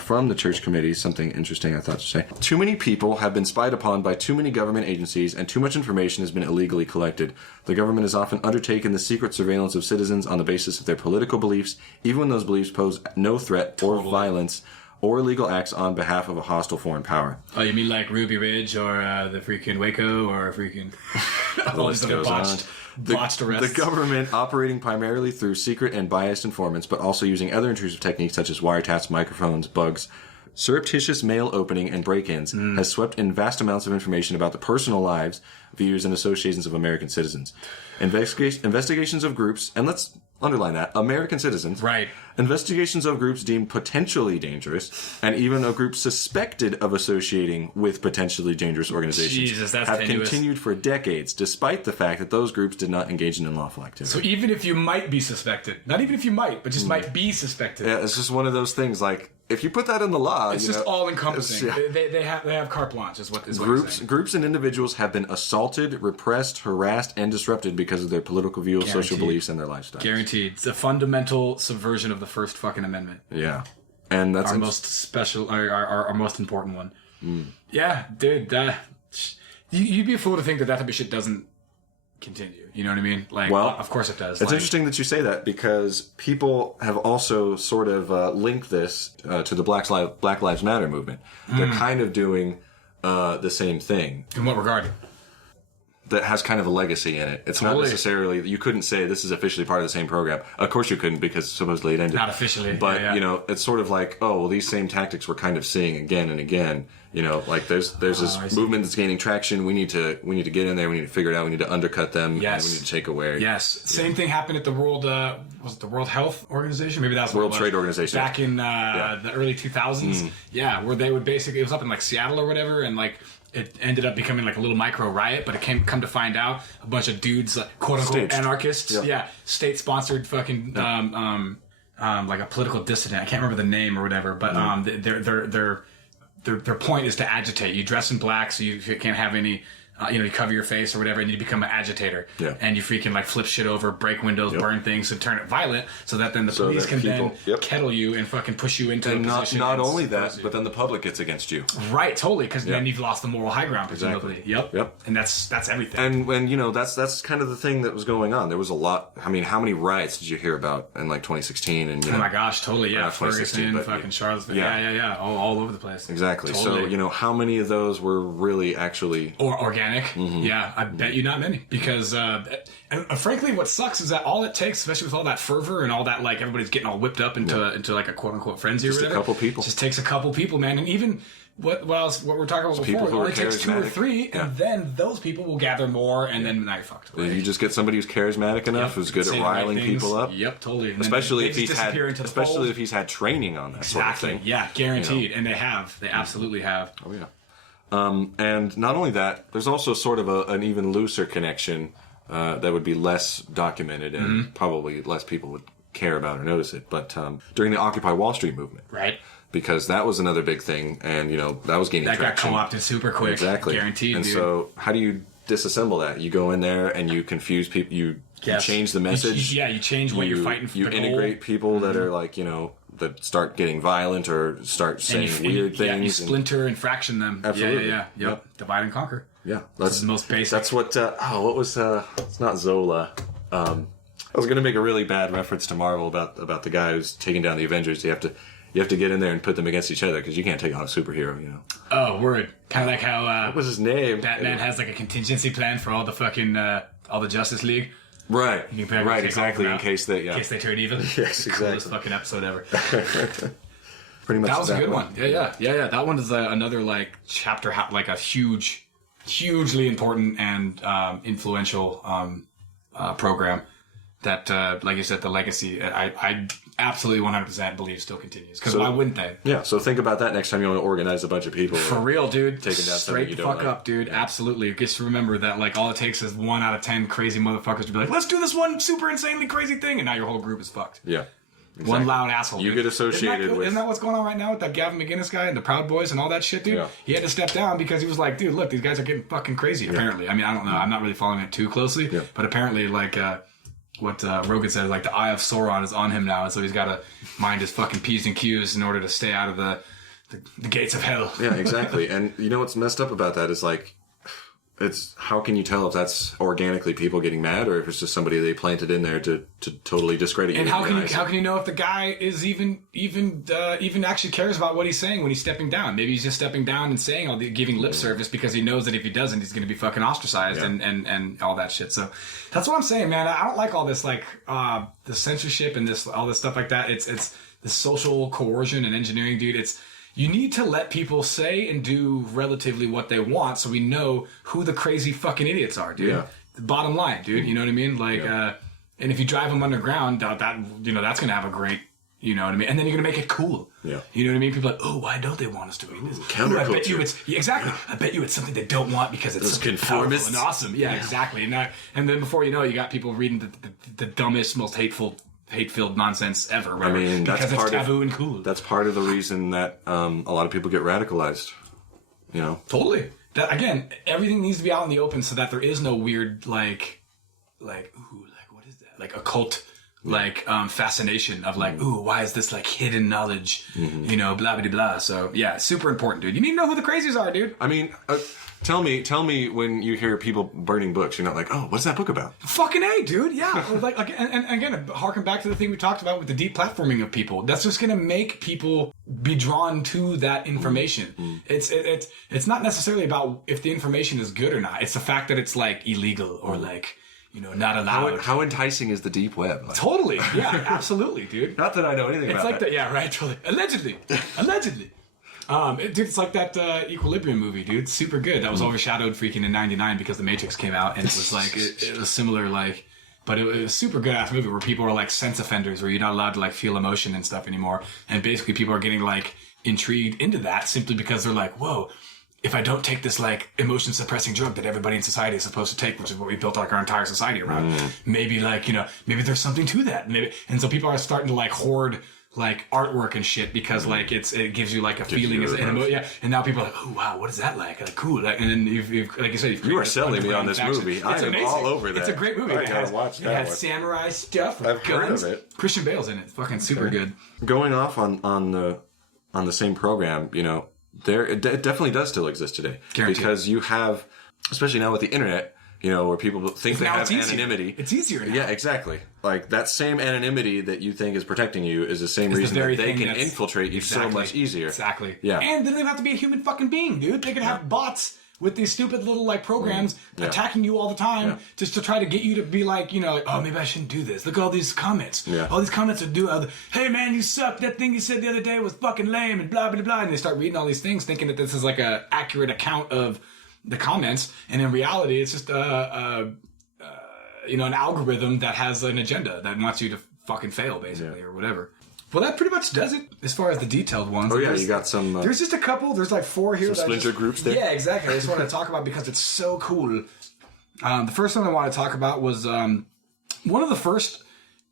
from the church committee, something interesting I thought to say. Too many people have been spied upon by too many government agencies, and too much information has been illegally collected. The government has often undertaken the secret surveillance of citizens on the basis of their political beliefs, even when those beliefs pose no threat or violence or illegal acts on behalf of a hostile foreign power. Oh, you mean like Ruby Ridge or the freaking Waco or freaking all these other botched arrests? The government, operating primarily through secret and biased informants, but also using other intrusive techniques such as wiretaps, microphones, bugs, surreptitious mail opening, and break-ins, has swept in vast amounts of information about the personal lives, views, and associations of American citizens. Investigations of groups, and let's underline that, American citizens. Right. Investigations of groups deemed potentially dangerous, and even of groups suspected of associating with potentially dangerous organizations, have continued for decades, despite the fact that those groups did not engage in unlawful activity. So even if you might be suspected, not even if you might, but just might be suspected. Yeah, it's just one of those things, like, if you put that in the law... It's just all-encompassing. They have carte blanche, is what Groups and individuals have been assaulted, repressed, harassed, and disrupted because of their political views, social beliefs, and their lifestyles. Guaranteed. It's a fundamental subversion of the first fucking amendment. Yeah. And that's... Our most special, our most important one. Yeah, dude, you'd be a fool to think that type of shit doesn't continue. You know what I mean? Like, well, of course it does. It's interesting that you say that, because people have also sort of linked this to the Black Lives Matter movement. They're kind of doing the same thing. In what regard? that has kind of a legacy in it. It's not necessarily, you couldn't say this is officially part of the same program. Of course you couldn't, because supposedly it ended. Not officially. But, you know, it's sort of like, oh, well, these same tactics we're kind of seeing again and again. You know, like there's this movement that's gaining traction. We need to get in there. We need to figure it out. We need to undercut them. Yes. And we need to take away. Yes. Same thing happened at the World, was it the World Health Organization? Maybe that's World Trade Organization. Back in the early 2000s. Yeah, where they would basically, it was up in like Seattle or whatever, and like it ended up becoming like a little micro riot, but it come to find out a bunch of dudes, like, quote unquote anarchists, state sponsored fucking like a political dissident. I can't remember the name or whatever, but their point is to agitate. You dress in black so you can't have any, you cover your face or whatever, and you become an agitator. Yeah. And you freaking like flip shit over, break windows, burn things, and turn it violent, so that then the police can then kettle you and fucking push you into a position. Not only that, but then the public gets against you. Right, totally, because then you've lost the moral high ground, presumably. Exactly. Yep. And that's everything. And when, you know, that's kind of the thing that was going on. There was a lot. I mean, how many riots did you hear about in like 2016? And, you know, oh my gosh, totally, yeah. Ferguson, fucking Charlottesville. Yeah. All over the place. Exactly. Totally. So, you know, how many of those were really actually... Or organic. Mm-hmm. Yeah. I bet you not many, because and frankly, what sucks is that all it takes, especially with all that fervor and all that, like everybody's getting all whipped up into like a quote unquote frenzy, just or whatever. A couple people. It just takes a couple people, man. And even what we're talking about before, it only takes 2 or 3, and then those people will gather more, and then now you're fucked. Right? You just get somebody who's charismatic enough, who's good at riling people up. Yep, totally. And especially if he's had training on that sort of thing. Yeah, guaranteed. You know? And they have. They absolutely have. Oh yeah. And not only that, there's also sort of an even looser connection that would be less documented, and probably less people would care about or notice it. But during the Occupy Wall Street movement, right? Because that was another big thing, and you know that was gaining traction. That got co-opted super quick, exactly, guaranteed. And dude. So, how do you disassemble that? You go in there and you confuse people. You change the message. You change what you're fighting for. You integrate people that are like, you know, that start getting violent or start saying weird things. Yeah, you splinter and fraction them. Absolutely. Yeah. Yep. Divide and conquer. Yeah. That's the most basic. That's what, what was, it's not Zola. I was going to make a really bad reference to Marvel about the guy who's taking down the Avengers. You have to get in there and put them against each other, because you can't take on a superhero, you know. Oh, word. Kind of like how, what was his name? Batman has like a contingency plan for all the fucking, all the Justice League. Right, exactly, in case they turn evil. Yes, exactly. Coolest fucking episode ever. Pretty much. That was a good one. Yeah. That one is another like chapter, like a hugely important and influential program that, like you said, the legacy. I absolutely 100% believe still continues. Because why wouldn't they? Yeah. So think about that next time you want to organize a bunch of people. For real, dude. Taking down straight the fuck up, dude. Yeah. Absolutely. Just remember that like all it takes is 1 out of 10 crazy motherfuckers to be like, let's do this one super insanely crazy thing, and now your whole group is fucked. Yeah. Exactly. One loud asshole. You get associated with. Isn't that what's going on right now with that Gavin McInnes guy and the Proud Boys and all that shit, dude? Yeah. He had to step down because he was like, dude, look, these guys are getting fucking crazy, apparently. I mean, I don't know. I'm not really following it too closely. Yeah. But apparently, like, what Rogan said, like, the eye of Sauron is on him now, and so he's got to mind his fucking P's and Q's in order to stay out of the gates of hell. Yeah, exactly. And you know what's messed up about that is, like, it's how can you tell if that's organically people getting mad or if it's just somebody they planted in there to totally discredit you? And how can you know if the guy is even actually cares about what he's saying when he's stepping down? Maybe he's just stepping down and saying giving lip service because he knows that if he doesn't, he's going to be fucking ostracized and all that shit. So that's what I'm saying, man. I don't like all this like the censorship and all this stuff like that. It's the social coercion and engineering, dude. You need to let people say and do relatively what they want so we know who the crazy fucking idiots are, dude. Yeah. The bottom line, dude. You know what I mean? Like, and if you drive them underground, that's going to have a great, you know what I mean? And then you're going to make it cool. Yeah. You know what I mean? People are like, oh, why don't they want us to read this? Counterculture. I bet you exactly. I bet you it's something they don't want because it's something powerful and awesome. Yeah, exactly. And then before you know it, you got people reading the dumbest, most hate-filled nonsense ever. Right? I mean, because it's taboo and cool. That's part of the reason that a lot of people get radicalized. You know, totally. That again, everything needs to be out in the open so that there is no weird like what is that? Like occult like fascination of like, ooh, why is this like hidden knowledge, you know, blah blah blah. So yeah, super important, dude. You need to know who the crazies are, dude. I mean, tell me when you hear people burning books, you're not like, oh, what's that book about? Fucking A, dude. Yeah. And again, harken back to the thing we talked about with the deplatforming of people. That's just gonna make people be drawn to that information. It's not necessarily about if the information is good or not. It's the fact that it's like illegal or like, you know, not allowed. How enticing is the deep web? Like, Totally. Yeah, absolutely, dude. not that I know anything It's about like that. that. Yeah, right. Totally. Allegedly. Dude, it's like that Equilibrium movie, dude. Super good. That was overshadowed freaking in '99 because The Matrix came out, and it was like it was similar, like, but it was a super good ass movie where people are like sense offenders, where you're not allowed to like feel emotion and stuff anymore, and basically people are getting like intrigued into that simply because they're like, whoa. If I don't take this like emotion suppressing drug that everybody in society is supposed to take, which is what we built like our entire society around, maybe like, you know, maybe there's something to that. Maybe, and so people are starting to like hoard like artwork and shit because like it gives you like a feeling as yeah. And now people are like, oh wow, what is that like? Like cool. Like, and then you've like you said, you are selling me on this movie. I am all over that. It's a great movie. I gotta watch that. It has samurai stuff. I've guns. heard of it. Christian Bale's in it. Fucking super good. Going off on the same program, you know, it definitely does still exist today. Guaranteed. Because you have, especially now with the internet, you know, where people think they have anonymity. It's easier now. Yeah, exactly. Like that same anonymity that you think is protecting you is the same reason that they can infiltrate you so much easier. Exactly. Yeah. And they don't even have to be a human fucking being, dude. They could have bots with these stupid little like programs attacking you all the time just to try to get you to be like, you know, like, oh, maybe I shouldn't do this. Look at all these comments. Yeah. All these comments are hey man, you suck. That thing you said the other day was fucking lame and blah, blah, blah. And they start reading all these things thinking that this is like a accurate account of the comments. And in reality, it's just, you know, an algorithm that has an agenda that wants you to fucking fail basically or whatever. Well, that pretty much does it as far as the detailed ones. Oh, yeah, you got some... there's just a couple. There's like 4 here. Some splinter groups there? Yeah, exactly. I just want to talk about because it's so cool. The first one I want to talk about was one of the first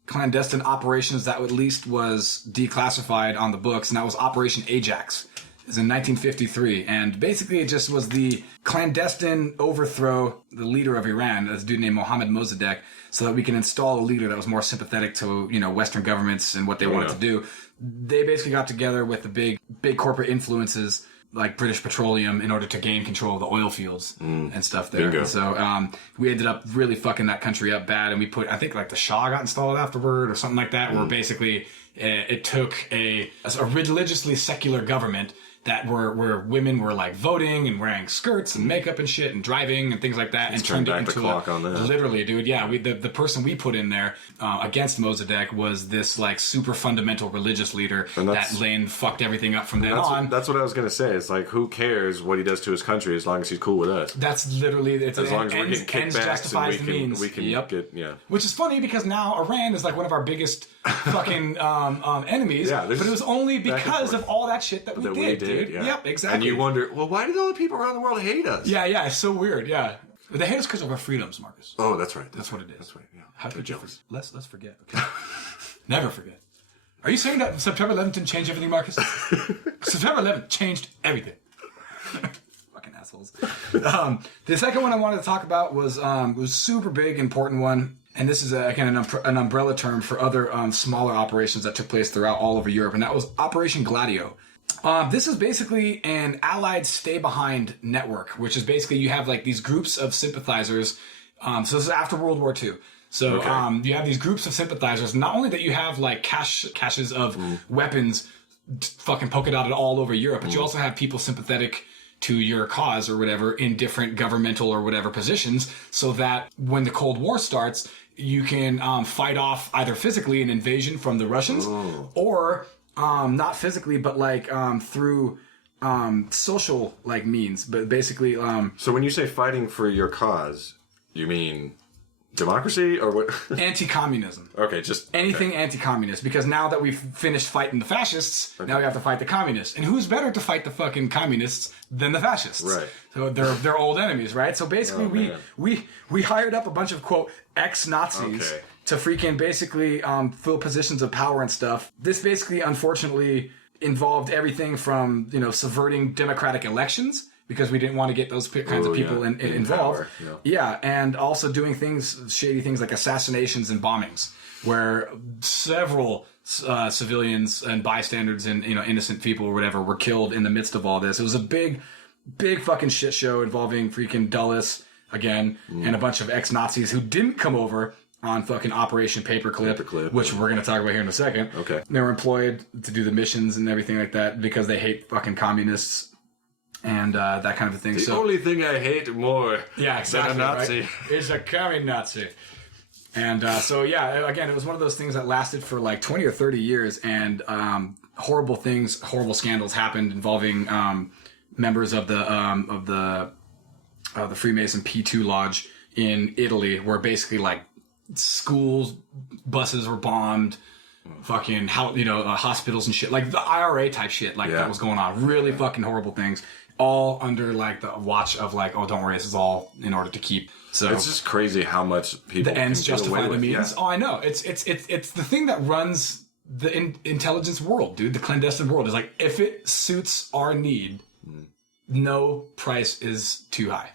clandestine operations that at least was declassified on the books, and that was Operation Ajax. It was in 1953, and basically it just was the clandestine overthrow the leader of Iran, a dude named Mohammad Mossadegh, so that we can install a leader that was more sympathetic to, you know, Western governments and what they wanted to do. They basically got together with the big corporate influences like British Petroleum in order to gain control of the oil fields and stuff there. Bingo. And so we ended up really fucking that country up bad, and we put, I think like the Shah got installed afterward or something like that, where basically it took a religiously secular government that where women were like voting and wearing skirts and makeup and shit and driving and things like that, and turned it back into the clock on that. Literally, dude. Yeah, the person we put in there against Mossadegh was this like super fundamental religious leader that Lane fucked everything up from then on. That's what I was gonna say. It's like, who cares what he does to his country as long as he's cool with us? That's literally it's as long as we're getting ends kickbacks justifies and the means. we can get Which is funny because now Iran is like one of our biggest fucking enemies. Yeah, but it was only because of all that shit that we did, dude. Yeah. Yep, exactly. And you wonder, well, why did all the people around the world hate us? Yeah, it's so weird. Yeah, they hate us because of our freedoms, Marcus. Oh, that's right. That's what it is. That's right. Yeah. How could you? Let's forget. Okay? Never forget. Are you saying that September 11th didn't change everything, Marcus? September 11th changed everything. Fucking assholes. The second one I wanted to talk about was super big, important one. And this is, again, an umbrella term for other smaller operations that took place throughout all over Europe. And that was Operation Gladio. This is basically an allied stay-behind network, which is basically you have like these groups of sympathizers. So this is after World War II. So you have these groups of sympathizers. Not only that you have like caches of weapons fucking polka dotted all over Europe, but you also have people sympathetic to your cause or whatever in different governmental or whatever positions, so that when the Cold War starts, you can fight off either physically an invasion from the Russians or not physically, but like through social like means. But basically, so when you say fighting for your cause, you mean democracy or what? Anti-communism. Okay, just anything anti-communist. Because now that we've finished fighting the fascists, now we have to fight the communists. And who's better to fight the fucking communists than the fascists? Right. So they're old enemies, right? So basically, we hired up a bunch of quote ex-Nazis to freaking basically fill positions of power and stuff. This basically, unfortunately, involved everything from subverting democratic elections because we didn't want to get those kinds of people involved. Power, yeah, and also doing shady things like assassinations and bombings, where several civilians and bystanders and innocent people or whatever were killed in the midst of all this. It was a big fucking shit show involving freaking Dulles again and a bunch of ex-Nazis who didn't come over on fucking Operation Paperclip, which we're going to talk about here in a second. Okay. They were employed to do the missions and everything like that because they hate fucking communists and that kind of a thing. The only thing I hate more than a Nazi is a communist Nazi. And again, it was one of those things that lasted for like 20 or 30 years, and horrible scandals happened involving members of the Freemason P2 Lodge in Italy, where basically like schools, buses were bombed, fucking hospitals and shit, like the IRA type shit, like that was going on. Really fucking horrible things, all under like the watch of like, oh, don't worry, this is all in order to keep. So it's just crazy how much people the ends justify the means. Yeah. Oh, I know. It's the thing that runs the intelligence world, dude. The clandestine world is like, if it suits our need, no price is too high.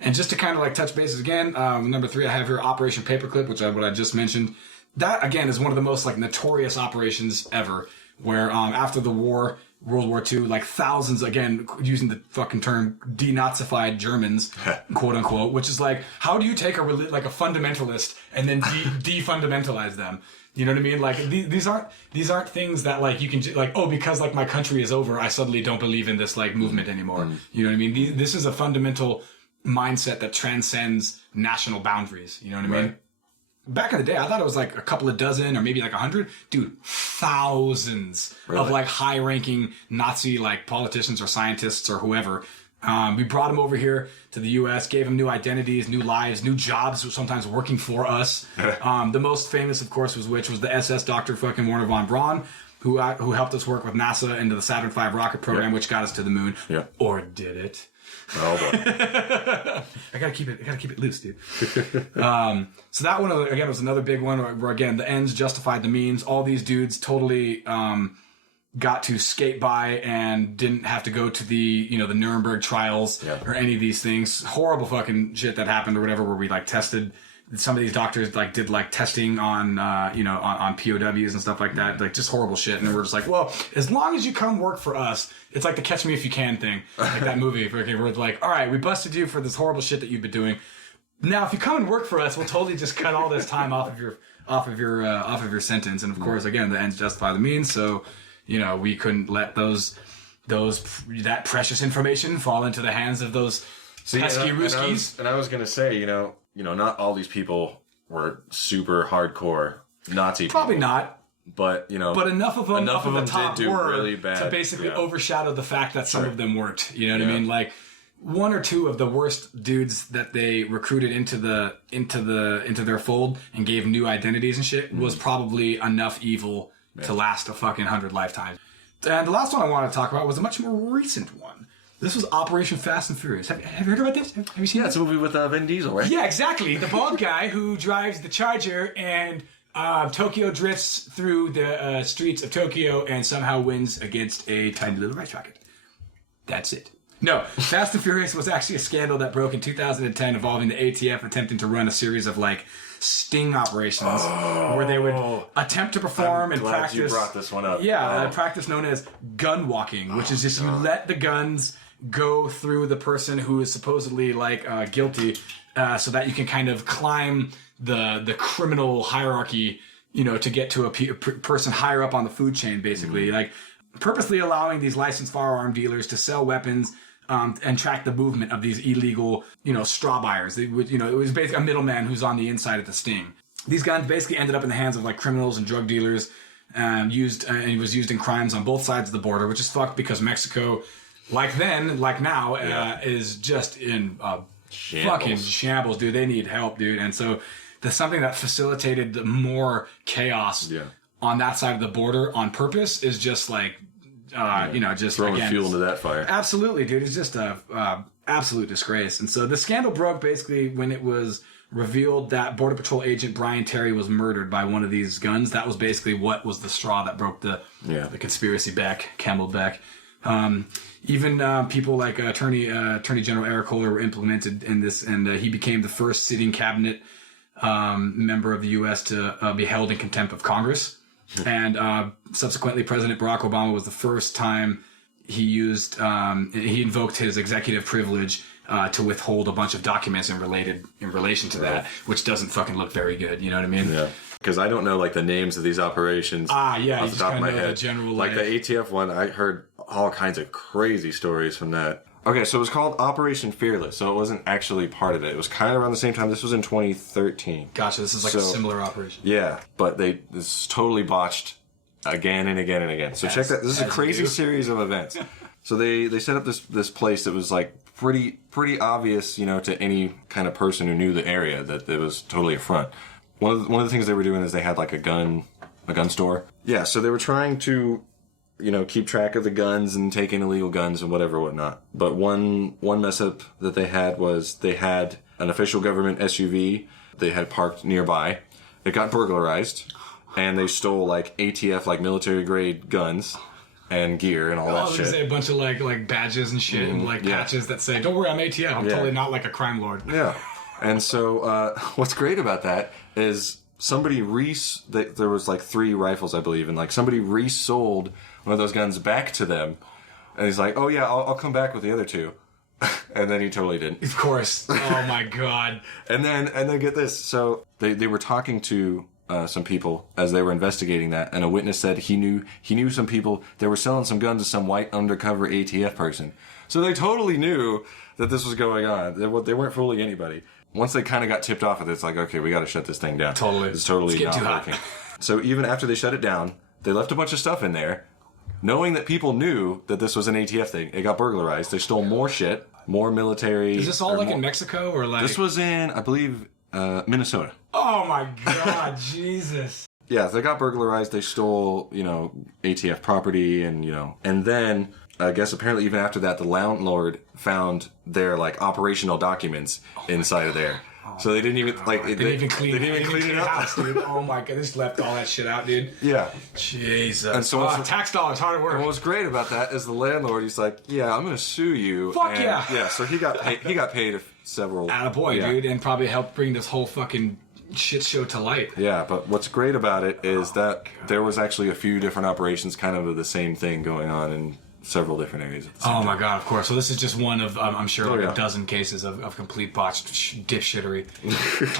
And just to kind of like touch bases again, number 3 I have here, Operation Paperclip, which what I just mentioned. That again is one of the most like notorious operations ever, where after the war, World War II, like thousands, again, using the fucking term, denazified Germans, quote unquote, which is like, how do you take a fundamentalist and then defundamentalize them? You know what I mean? Like these aren't things that like you can like, oh, because like my country is over, I suddenly don't believe in this like movement anymore. You know what I mean? This is a fundamental mindset that transcends national boundaries. You know what I mean? Back in the day, I thought it was like a couple of dozen or maybe like 100. Dude, thousands of like high-ranking Nazi like politicians or scientists or whoever. We brought them over here to the U.S., gave them new identities, new lives, new jobs, sometimes working for us. The most famous, of course, was the SS Dr. fucking Werner von Braun, who helped us work with NASA into the Saturn V rocket program, which got us to the moon. Yeah. Or did it? Oh, boy. I gotta keep it loose, dude. So that one again was another big one where again the ends justified the means. All these dudes totally got to skate by and didn't have to go to the the Nuremberg trials or any of these things. Horrible fucking shit that happened or whatever, where we like tested. Some of these doctors like did like testing on on POWs and stuff like that, like just horrible shit. And we're just like, well, as long as you come work for us, it's like the Catch Me If You Can thing, like that movie. Where it's like, all right, we busted you for this horrible shit that you've been doing. Now, if you come and work for us, we'll totally just cut all this time off of your sentence. And of course, again, the ends justify the means. So we couldn't let that precious information fall into the hands of those pesky Ruskies. And I was gonna say, not all these people were super hardcore Nazi people. Probably not. But enough of them up at the top did do were really bad, to basically overshadow the fact that some of them weren't. You know what I mean? Like one or two of the worst dudes that they recruited into their fold and gave new identities and shit was probably enough evil to last a fucking 100 lifetimes. And the last one I want to talk about was a much more recent one. This was Operation Fast and Furious. Have you heard about this? Have you seen it? It's a movie with Vin Diesel, right? Yeah, exactly. The bald guy who drives the Charger and Tokyo drifts through the streets of Tokyo and somehow wins against a tiny little race rocket. That's it. No, Fast and Furious was actually a scandal that broke in 2010 involving the ATF attempting to run a series of like sting operations where they would attempt to perform and practice. You brought this one up. Yeah, a practice known as gun walking, which is just you let the guns go through the person who is supposedly like guilty, so that you can kind of climb the criminal hierarchy, to get to a person higher up on the food chain, basically. Like purposely allowing these licensed firearm dealers to sell weapons and track the movement of these illegal, straw buyers. It was basically a middleman who's on the inside of the sting. These guns basically ended up in the hands of like criminals and drug dealers, and it was used in crimes on both sides of the border, which is fucked because Mexico, like then, like now, is just in fucking shambles, dude. They need help, dude. And so there's something that facilitated more chaos on that side of the border on purpose is just like, just throwing fuel into that fire. Absolutely, dude. It's just a absolute disgrace. And so the scandal broke basically when it was revealed that Border Patrol agent Brian Terry was murdered by one of these guns. That was basically what was the straw that broke the conspiracy back, Campbell back. Even people like Attorney General Eric Holder were implemented in this, and he became the first sitting cabinet member of the U.S. to be held in contempt of Congress. And subsequently, President Barack Obama was the first time he invoked his executive privilege to withhold a bunch of documents in relation to that, which doesn't fucking look very good. You know what I mean? Yeah. Because I don't know like the names of these operations. Yeah, off the top of my head. The general, like the ATF one, I heard all kinds of crazy stories from that. Okay, so it was called Operation Fearless, so it wasn't actually part of it. It was kind of around the same time. This was in 2013. Gotcha, this is like a similar operation. Yeah, but this is totally botched again and again and again. So check that. This is a crazy series of events. So they set up this place that was like pretty obvious, to any kind of person who knew the area that it was totally a front. One of the things they were doing is they had like a gun store. Yeah, so they were trying to keep track of the guns and take in illegal guns and whatnot. But one mess up that they had was they had an official government SUV they had parked nearby. It got burglarized, and they stole like ATF, like military grade guns and gear and all that shit. Say a bunch of like badges and shit and like patches that say, "Don't worry, I'm ATF. I'm totally not like a crime lord." Yeah. And so what's great about that is somebody there was like 3 rifles, I believe, and like somebody resold one of those guns back to them, and he's like, "Oh yeah, I'll come back with the other 2," and then he totally didn't. Of course. Oh my god. and then get this. So they were talking to some people as they were investigating that, and a witness said he knew some people that were selling some guns to some white undercover ATF person. So they totally knew that this was going on. They weren't fooling anybody. Once they kind of got tipped off of it, it's like, okay, we got to shut this thing down. Totally. It's totally not working. So even after they shut it down, they left a bunch of stuff in there, knowing that people knew that this was an ATF thing. It got burglarized. They stole more shit, more military. Is this all like in Mexico or like? This was in, I believe, Minnesota. Oh my god, Jesus. Yeah, they got burglarized. They stole, ATF property, and then I guess apparently even after that, the landlord found their like operational documents inside of there. So they didn't even like they didn't even clean it up, house, dude. Oh my god, they just left all that shit out, dude. Yeah, Jesus. And so tax dollars, hard at work. And what's great about that is the landlord. He's like, "Yeah, I'm going to sue you." Fuck yeah. Yeah. So he got paid several. Attaboy, dude, and probably helped bring this whole fucking shit show to light. Yeah, but what's great about it is that there was actually a few different operations, kind of the same thing going on in several different areas. Oh my god, of course. So this is just one of, I'm sure, a dozen cases of complete botched dipshittery.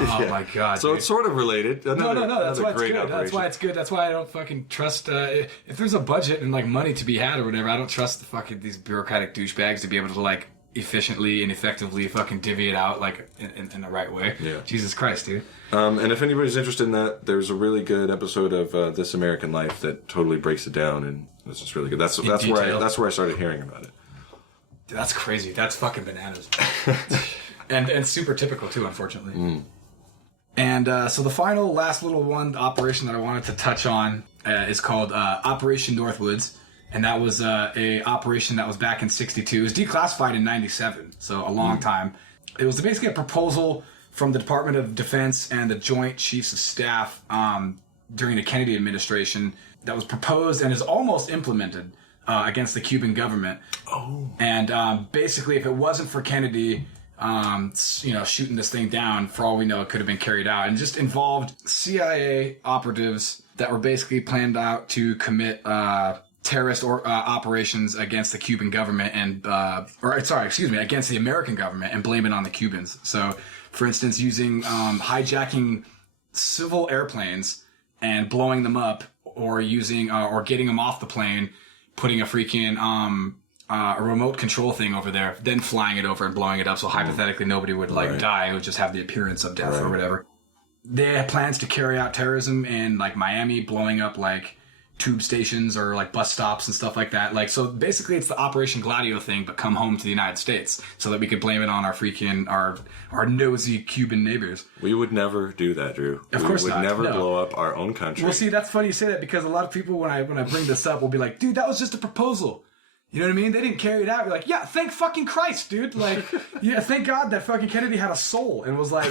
Oh my god. So dude. It's sort of related. No. That's why it's good. Operation. That's why it's good. That's why I don't fucking trust. If there's a budget and like money to be had or whatever, I don't trust these bureaucratic douchebags to be able to like efficiently and effectively fucking divvy it out like in the right way. Yeah. Jesus Christ, dude. And if anybody's interested in that, there's a really good episode of This American Life that totally breaks it down, and it's just really good. That's where I started hearing about it. Dude, that's crazy. That's fucking bananas. and super typical too, unfortunately. Mm. And so the last little operation that I wanted to touch on is called Operation Northwoods. And that was a operation that was back in 1962. It was declassified in 1997, so a long time. It was basically a proposal from the Department of Defense and the Joint Chiefs of Staff during the Kennedy administration that was proposed and is almost implemented against the Cuban government. Oh. And basically, if it wasn't for Kennedy, shooting this thing down, for all we know, it could have been carried out. And just involved CIA operatives that were basically planned out to commit terrorist operations against the Cuban government against the American government and blame it on the Cubans. So, for instance, using hijacking civil airplanes and blowing them up, or using or getting them off the plane, putting a freaking a remote control thing over there, then flying it over and blowing it up. So hypothetically, nobody would die; it would just have the appearance of death or whatever. They had plans to carry out terrorism in like Miami, blowing up like tube stations or like bus stops and stuff like that. Like, so basically it's the Operation Gladio thing, but come home to the United States so that we could blame it on our nosy Cuban neighbors. We would never do that, Drew. Of course not. We would never blow up our own country. Well, see, that's funny you say that, because a lot of people, when I bring this up, will be like, dude, that was just a proposal. You know what I mean? They didn't carry it out. You're like, yeah, thank fucking Christ, dude. Like, yeah, thank God that fucking Kennedy had a soul and was like,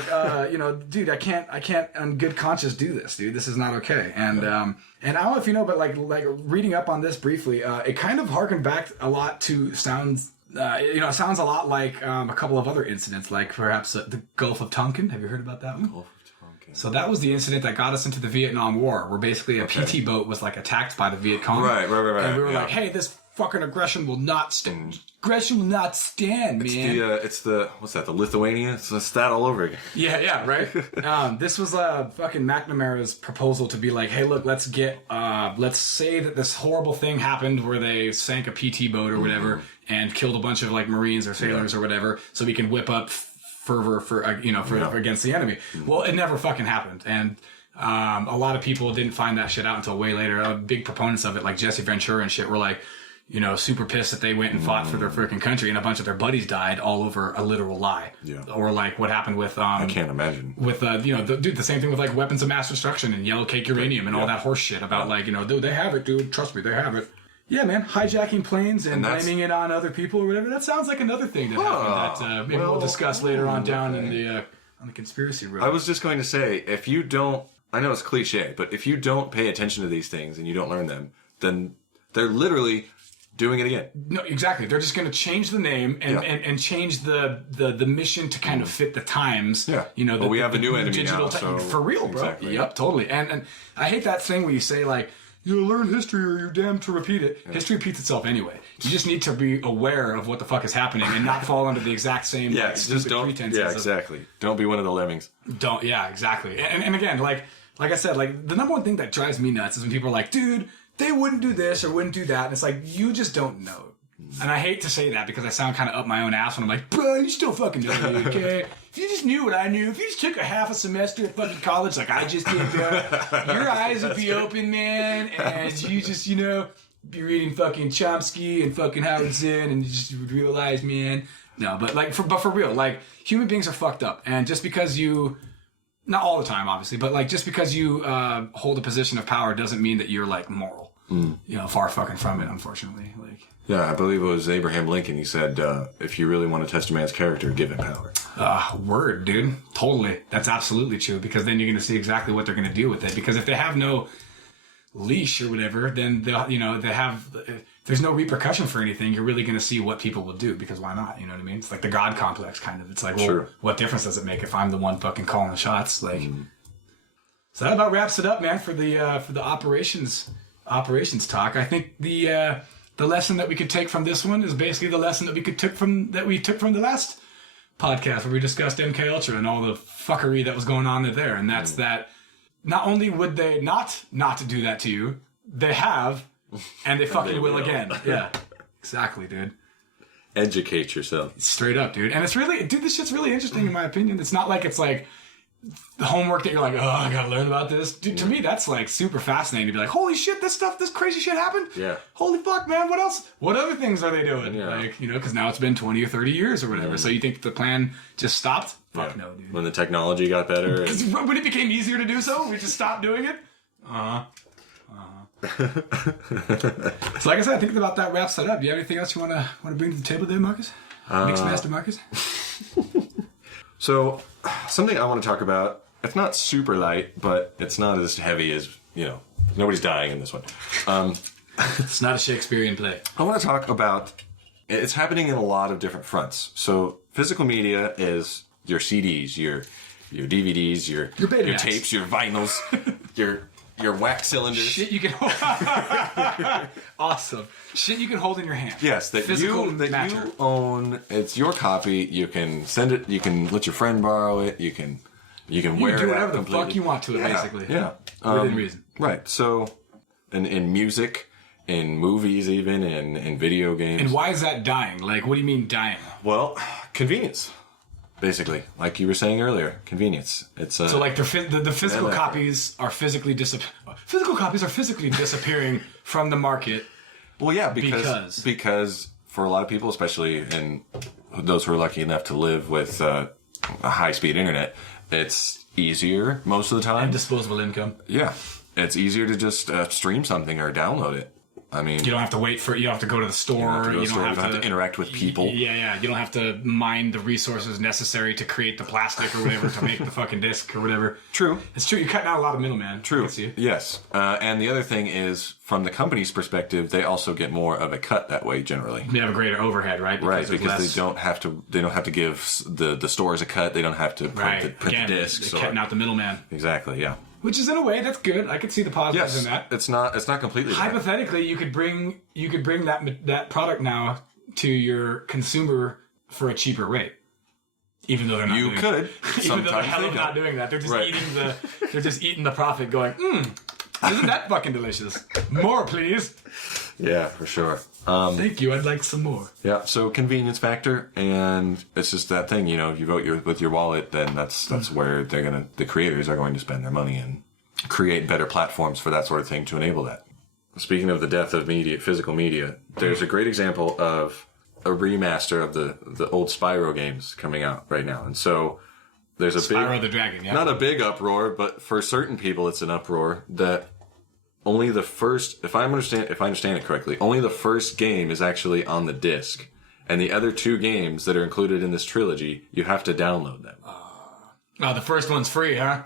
dude, I can't on good conscience do this, dude. This is not okay. And I don't know if you know, but like reading up on this briefly, it kind of harkened back a lot to sounds. It sounds a lot like a couple of other incidents, like perhaps the Gulf of Tonkin. Have you heard about that one? Gulf of Tonkin. So that was the incident that got us into the Vietnam War, where basically a PT boat was like attacked by the Viet Cong. Right. And we were like, hey, this fucking aggression will not stand. Aggression will not stand, man. It's the what's that? The Lithuania? It's that all over again. Yeah, right. This was fucking McNamara's proposal to be like, hey, look, let's say that this horrible thing happened where they sank a PT boat or whatever and killed a bunch of like Marines or sailors or whatever, so we can whip up fervor for against the enemy. Well, it never fucking happened, and a lot of people didn't find that shit out until way later. Big proponents of it, like Jesse Ventura and shit, were like, super pissed that they went and fought for their freaking country and a bunch of their buddies died all over a literal lie. Yeah. Or like what happened with I can't imagine. With the same thing with like weapons of mass destruction and yellow cake uranium and all that horse shit about like, dude, they have it, dude. Trust me, they have it. Yeah, man, hijacking planes and blaming it on other people or whatever. That sounds like another thing that happened that maybe we'll discuss later on down in the on the conspiracy road. I was just going to say, if you don't, I know it's cliche, but if you don't pay attention to these things and you don't learn them, then they're literally doing it again. No, exactly. They're just going to change the name and change the mission to kind of fit the times. Yeah. We have a new enemy now. So for real, bro. Exactly. Yep, totally. And I hate that thing where you say like, you learn history or you're damned to repeat it. Yeah. History repeats itself anyway. You just need to be aware of what the fuck is happening and not fall under the exact same stupid pretenses. Yeah, exactly. Don't be one of the lemmings. Yeah, exactly. And again, like I said, like the number one thing that drives me nuts is when people are like, dude, they wouldn't do this or wouldn't do that. And it's like, you just don't know. And I hate to say that because I sound kind of up my own ass when I'm like, bro, you still fucking know, okay? If you just knew what I knew, if you just took a half a semester at fucking college like I just did, bro, your eyes would be open, man, and you just, be reading fucking Chomsky and fucking Howard Zinn and you just would realize, man. No, but for real, like, human beings are fucked up. And just because you... Not all the time, obviously, but like just because you hold a position of power doesn't mean that you're like moral. Far fucking from it, unfortunately. Like, yeah, I believe it was Abraham Lincoln. He said, "If you really want to test a man's character, give him power." Word, dude. Totally, that's absolutely true. Because then you're going to see exactly what they're going to do with it. Because if they have no leash or whatever, then they have. There's no repercussion for anything. You're really going to see what people will do because why not? You know what I mean? It's like the God complex kind of. It's like, well, what difference does it make if I'm the one fucking calling the shots? Like, so that about wraps it up, man, for the operations talk. I think the lesson that we could take from this one is basically the lesson that we took from the last podcast where we discussed MK Ultra and all the fuckery that was going on there, and that's that. Not only would they not do that to you, they have. And they fucking will again. Yeah. Exactly, dude. Educate yourself. Straight up, dude. And it's really... Dude, this shit's really interesting in my opinion. It's not like it's like the homework that you're like, oh, I gotta learn about this. Dude, to me, that's like super fascinating to be like, holy shit, this crazy shit happened? Yeah. Holy fuck, man, what else? What other things are they doing? Yeah. Like, because now it's been 20 or 30 years or whatever. So you think the plan just stopped? Fuck no, dude. When the technology got better. When it became easier to do so, we just stopped doing it? So like I said, I think about that wraps that up. Do you have anything else you want to bring to the table there, Marcus? Mixmaster Marcus? So, something I want to talk about, it's not super light, but it's not as heavy as, nobody's dying in this one. It's not a Shakespearean play. I want to talk about, it's happening in a lot of different fronts. So, physical media is your CDs, your DVDs, your tapes, your vinyls, your wax cylinders. Shit you can hold. Awesome. Shit you can hold in your hand. Yes, that you own. It's your copy. You can send it. You can let your friend borrow it. You can wear it. You can do whatever the fuck you want to it, basically. Yeah. Within reason. Right. So, in music, in movies even, in video games. And why is that dying? Like, what do you mean dying? Well, convenience. Basically, like you were saying earlier, convenience. It's so like the physical copies are physically disappearing from the market. Well, yeah, because for a lot of people, especially and those who are lucky enough to live with a high-speed internet, it's easier most of the time. And disposable income. Yeah, it's easier to just stream something or download it. I mean, you don't have to wait for. You don't have to go to the store. you don't have to interact with people. Yeah. You don't have to mine the resources necessary to create the plastic or whatever to make the fucking disc or whatever. True. It's true. You're cutting out a lot of middlemen. True. I can see it. Yes. And the other thing is, from the company's perspective, they also get more of a cut that way generally. They have a greater overhead, right? Because they don't have to give the stores a cut. They don't have to print the discs. Cutting out the middleman. Exactly. Yeah. Which is in a way that's good. I could see the positives in that. It's not completely bad. Hypothetically, you could bring that product now to your consumer for a cheaper rate. Even though they're not You could. Even though they're not doing that. They're just eating the profit going, isn't that fucking delicious? More, please. Yeah, for sure. Thank you. I'd like some more. Yeah, so convenience factor, and it's just that thing, if you vote with your wallet, then that's where the creators are going to spend their money and create better platforms for that sort of thing to enable that. Speaking of the death of physical media, there's a great example of a remaster of the old Spyro games coming out right now, and so there's a Spyro the Dragon, yeah. Not a big uproar, but for certain people it's an uproar that only the first, if I understand it correctly, only the first game is actually on the disc, and the other two games that are included in this trilogy, you have to download them. Oh, the first one's free, huh?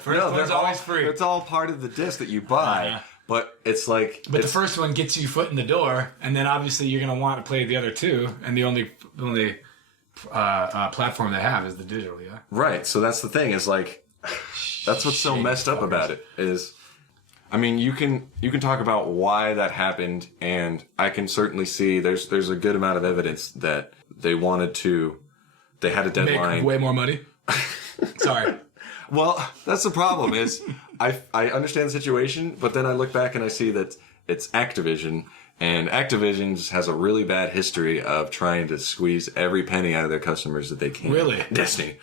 First one's always free. It's all part of the disc that you buy, but it's like... But the first one gets you foot in the door, and then obviously you're going to want to play the other two, and the only platform they have is the digital, yeah? Right, so that's the thing, is like... That's what's so messed up about it, is... I mean, you can talk about why that happened, and I can certainly see there's a good amount of evidence that they had a deadline. Make way more money. Sorry. Well, that's the problem is I understand the situation, but then I look back and I see that it's Activision, and Activision just has a really bad history of trying to squeeze every penny out of their customers that they can. Really? Destiny.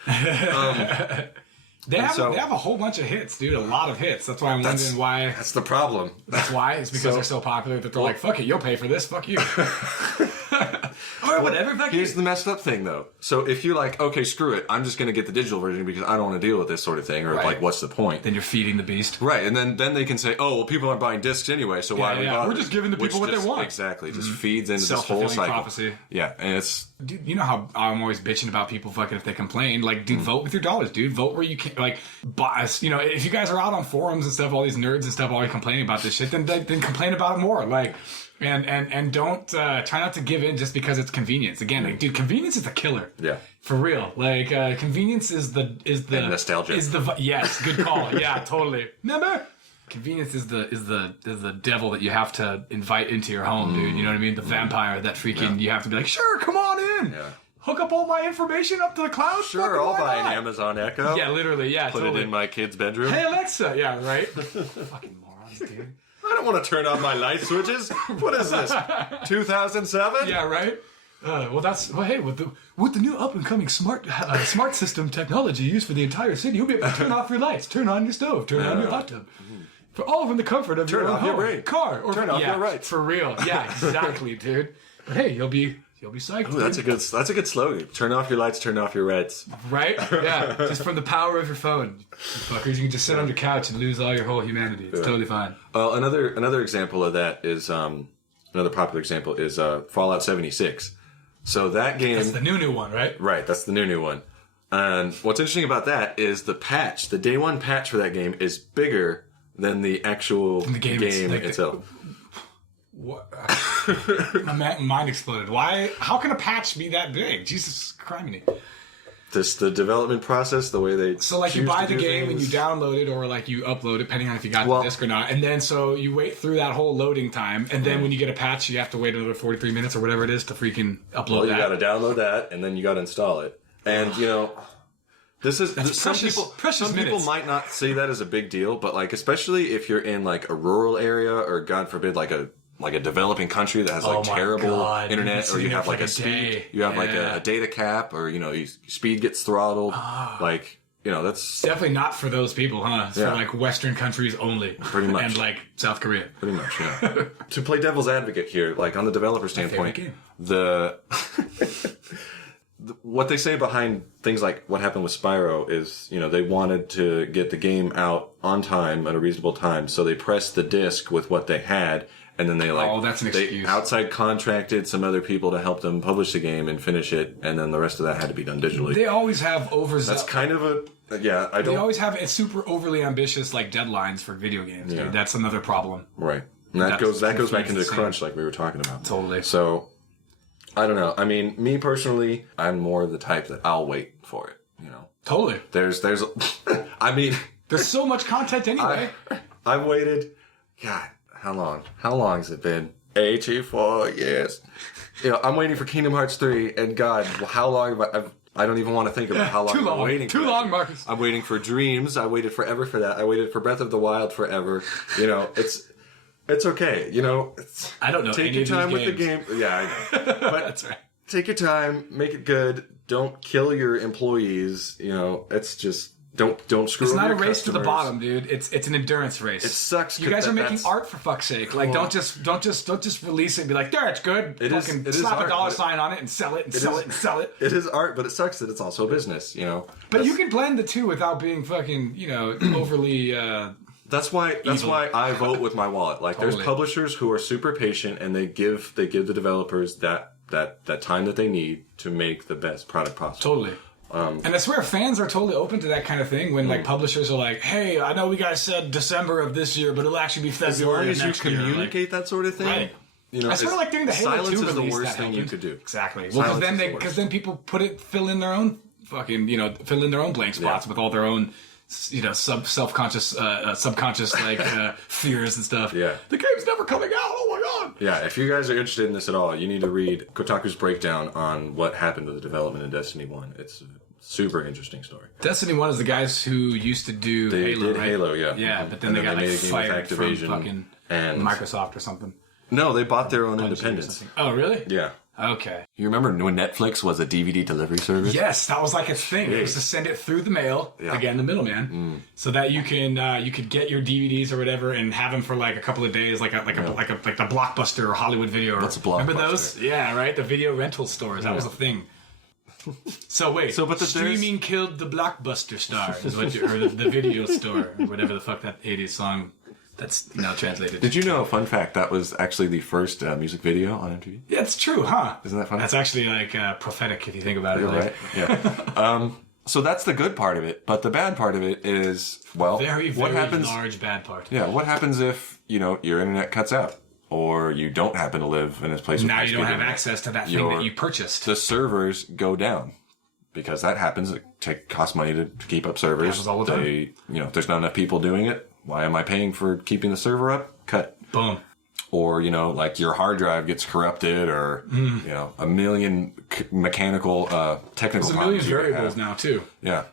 They have a whole bunch of hits, dude. A lot of hits. That's why I'm wondering why. That's the problem. That's why. It's because they're so popular that they're like, fuck it, you'll pay for this. Fuck you. Or whatever. Fuck Here's the messed up thing, though. So if you're like, okay, screw it, I'm just going to get the digital version because I don't want to deal with this sort of thing, or like, what's the point? Then you're feeding the beast. Right, and then they can say, oh, well, people aren't buying discs anyway, so why are we bothering? We're just giving the people what they want. Exactly. Just feeds into this whole cycle. Prophecy. Yeah, and it's... Dude, you know how I'm always bitching about people fucking if they complain. Like, dude, vote with your dollars, dude. Vote where you can. Like, boss, if you guys are out on forums and stuff, all these nerds and stuff always complaining about this shit, then complain about it more. Like, and don't try not to give in just because it's convenience. Again, like, dude, convenience is the killer. Yeah. For real. Like, convenience is the and nostalgia. Yes, good call. Yeah, totally. Remember? Convenience is the devil that you have to invite into your home, dude. You know what I mean? The vampire that freaking you have to be like, sure, come on in. Yeah. Hook up all my information up to the cloud. Sure, I'll buy an Amazon Echo. Yeah, literally. Yeah, Put it in my kid's bedroom. Hey Alexa. Yeah, right. Fucking morons, dude. I don't want to turn on my light switches. What is this? 2007? Yeah, right. Hey, with the new up and coming smart system technology used for the entire city, you'll be able to turn off your lights, turn on your stove, turn on your hot tub. For all from the comfort of your own home, car, or turn off your lights. For real, yeah, exactly, dude. But hey, you'll be psyched. Ooh, that's a good slogan. Turn off your lights, turn off your reds. Right? Yeah, just from the power of your phone, you fuckers. You can just sit on your couch and lose all your whole humanity. It's totally fine. Well, another example of that is another popular example is Fallout 76. So that game, that's the new one, right? Right, that's the new one. And what's interesting about that is the day one patch for that game is bigger than the actual game itself. What? My mind exploded. Why? How can a patch be that big? Jesus Christ! Just the development process, the way they so like you buy the game and you download it or like you upload it, depending on if you got the disc or not, and then so you wait through that whole loading time, and then when you get a patch, you have to wait another 43 minutes or whatever it is to freaking upload. Well, you got to download that, and then you got to install it, and some people might not see that as a big deal, but like especially if you're in like a rural area or God forbid like a developing country that has like terrible internet, or you have like a speed, you have like a data cap, or speed gets throttled, that's definitely not for those people, huh? It's for like Western countries only, pretty much, and like South Korea, pretty much. Yeah. To play devil's advocate here, like on the developer standpoint, the what they say behind things like what happened with Spyro is, they wanted to get the game out on time at a reasonable time, so they pressed the disc with what they had, and then they that's an excuse. They outside contracted some other people to help them publish the game and finish it, and then the rest of that had to be done digitally. They always have That's kind of They always have super overly ambitious deadlines for video games. Dude. That's another problem. Right, and that goes back into the crunch like we were talking about. Totally. So. I don't know. I mean, me personally, I'm more the type that I'll wait for it, Totally. There's I mean... There's so much content anyway. I've waited... God, how long? How long has it been? 84 years. I'm waiting for Kingdom Hearts 3, and God, how long have I don't even want to think about how long I'm waiting for. Too long, Marcus. I'm waiting for Dreams. I waited forever for that. I waited for Breath of the Wild forever. It's okay, I don't know. Take your time with the game. Yeah, I know. But that's right. Take your time, make it good. Don't kill your employees. It's just don't screw. It's not a race customers. to the bottom, dude. It's an endurance race. It sucks. You guys are making art for fuck's sake. Don't just release it and be like, there, it's good. It Fucking is slap art, a dollar sign on it and sell it and sell it and sell it. It is art, but it sucks that it's also a business. But you can blend the two without being fucking overly. That's why I vote with my wallet. There's publishers who are super patient, and they give the developers that time that they need to make the best product possible. Totally. And I swear fans are totally open to that kind of thing when publishers are like, hey, I know we guys said December of this year, but it'll actually be February as long as you communicate that sort of thing. Right. I sort of during the Halo 2 silence is the release, worst thing you could do. Exactly. Well, because then people fill in their own fucking, fill in their own blank spots with all their own subconscious fears and stuff. Yeah. The game's never coming out. Oh my god. Yeah, if you guys are interested in this at all, you need to read Kotaku's breakdown on what happened to the development of Destiny 1. It's a super interesting story. Destiny 1 is the guys who used to do Halo. They did right? Halo, yeah. Yeah, but then they got made a game with fired from Activision fucking and Microsoft or something. No, they bought their own independence. Oh, really? Yeah. Okay. You remember when Netflix was a DVD delivery service? Yes, that was a thing. It was to send it through the mail, again, the middleman, so that you could get your DVDs or whatever and have them for a couple of days, like the Blockbuster or Hollywood Video. What's a Blockbuster? Remember those? Yeah, right. The video rental stores. That was a thing. So wait. But streaming killed the Blockbuster star, is what or the video store, or whatever the fuck that 80s song. That's now translated. Did you know, fun fact, that was actually the first music video on MTV? Yeah, it's true, huh? Isn't that funny? That's actually prophetic if you think about it. Right? Yeah. So that's the good part of it, but the bad part of it is, very what happens? Large bad part. Yeah, what happens if your internet cuts out, or you don't happen to live in a place? Now you don't have access to that thing that you purchased. The servers go down. Because that happens. It costs money to keep up servers. Happens all the time. If there's not enough people doing it, why am I paying for keeping the server up? Cut. Boom. Or, your hard drive gets corrupted, or, a million mechanical, technical problems. There's a million variables now, too. Yeah.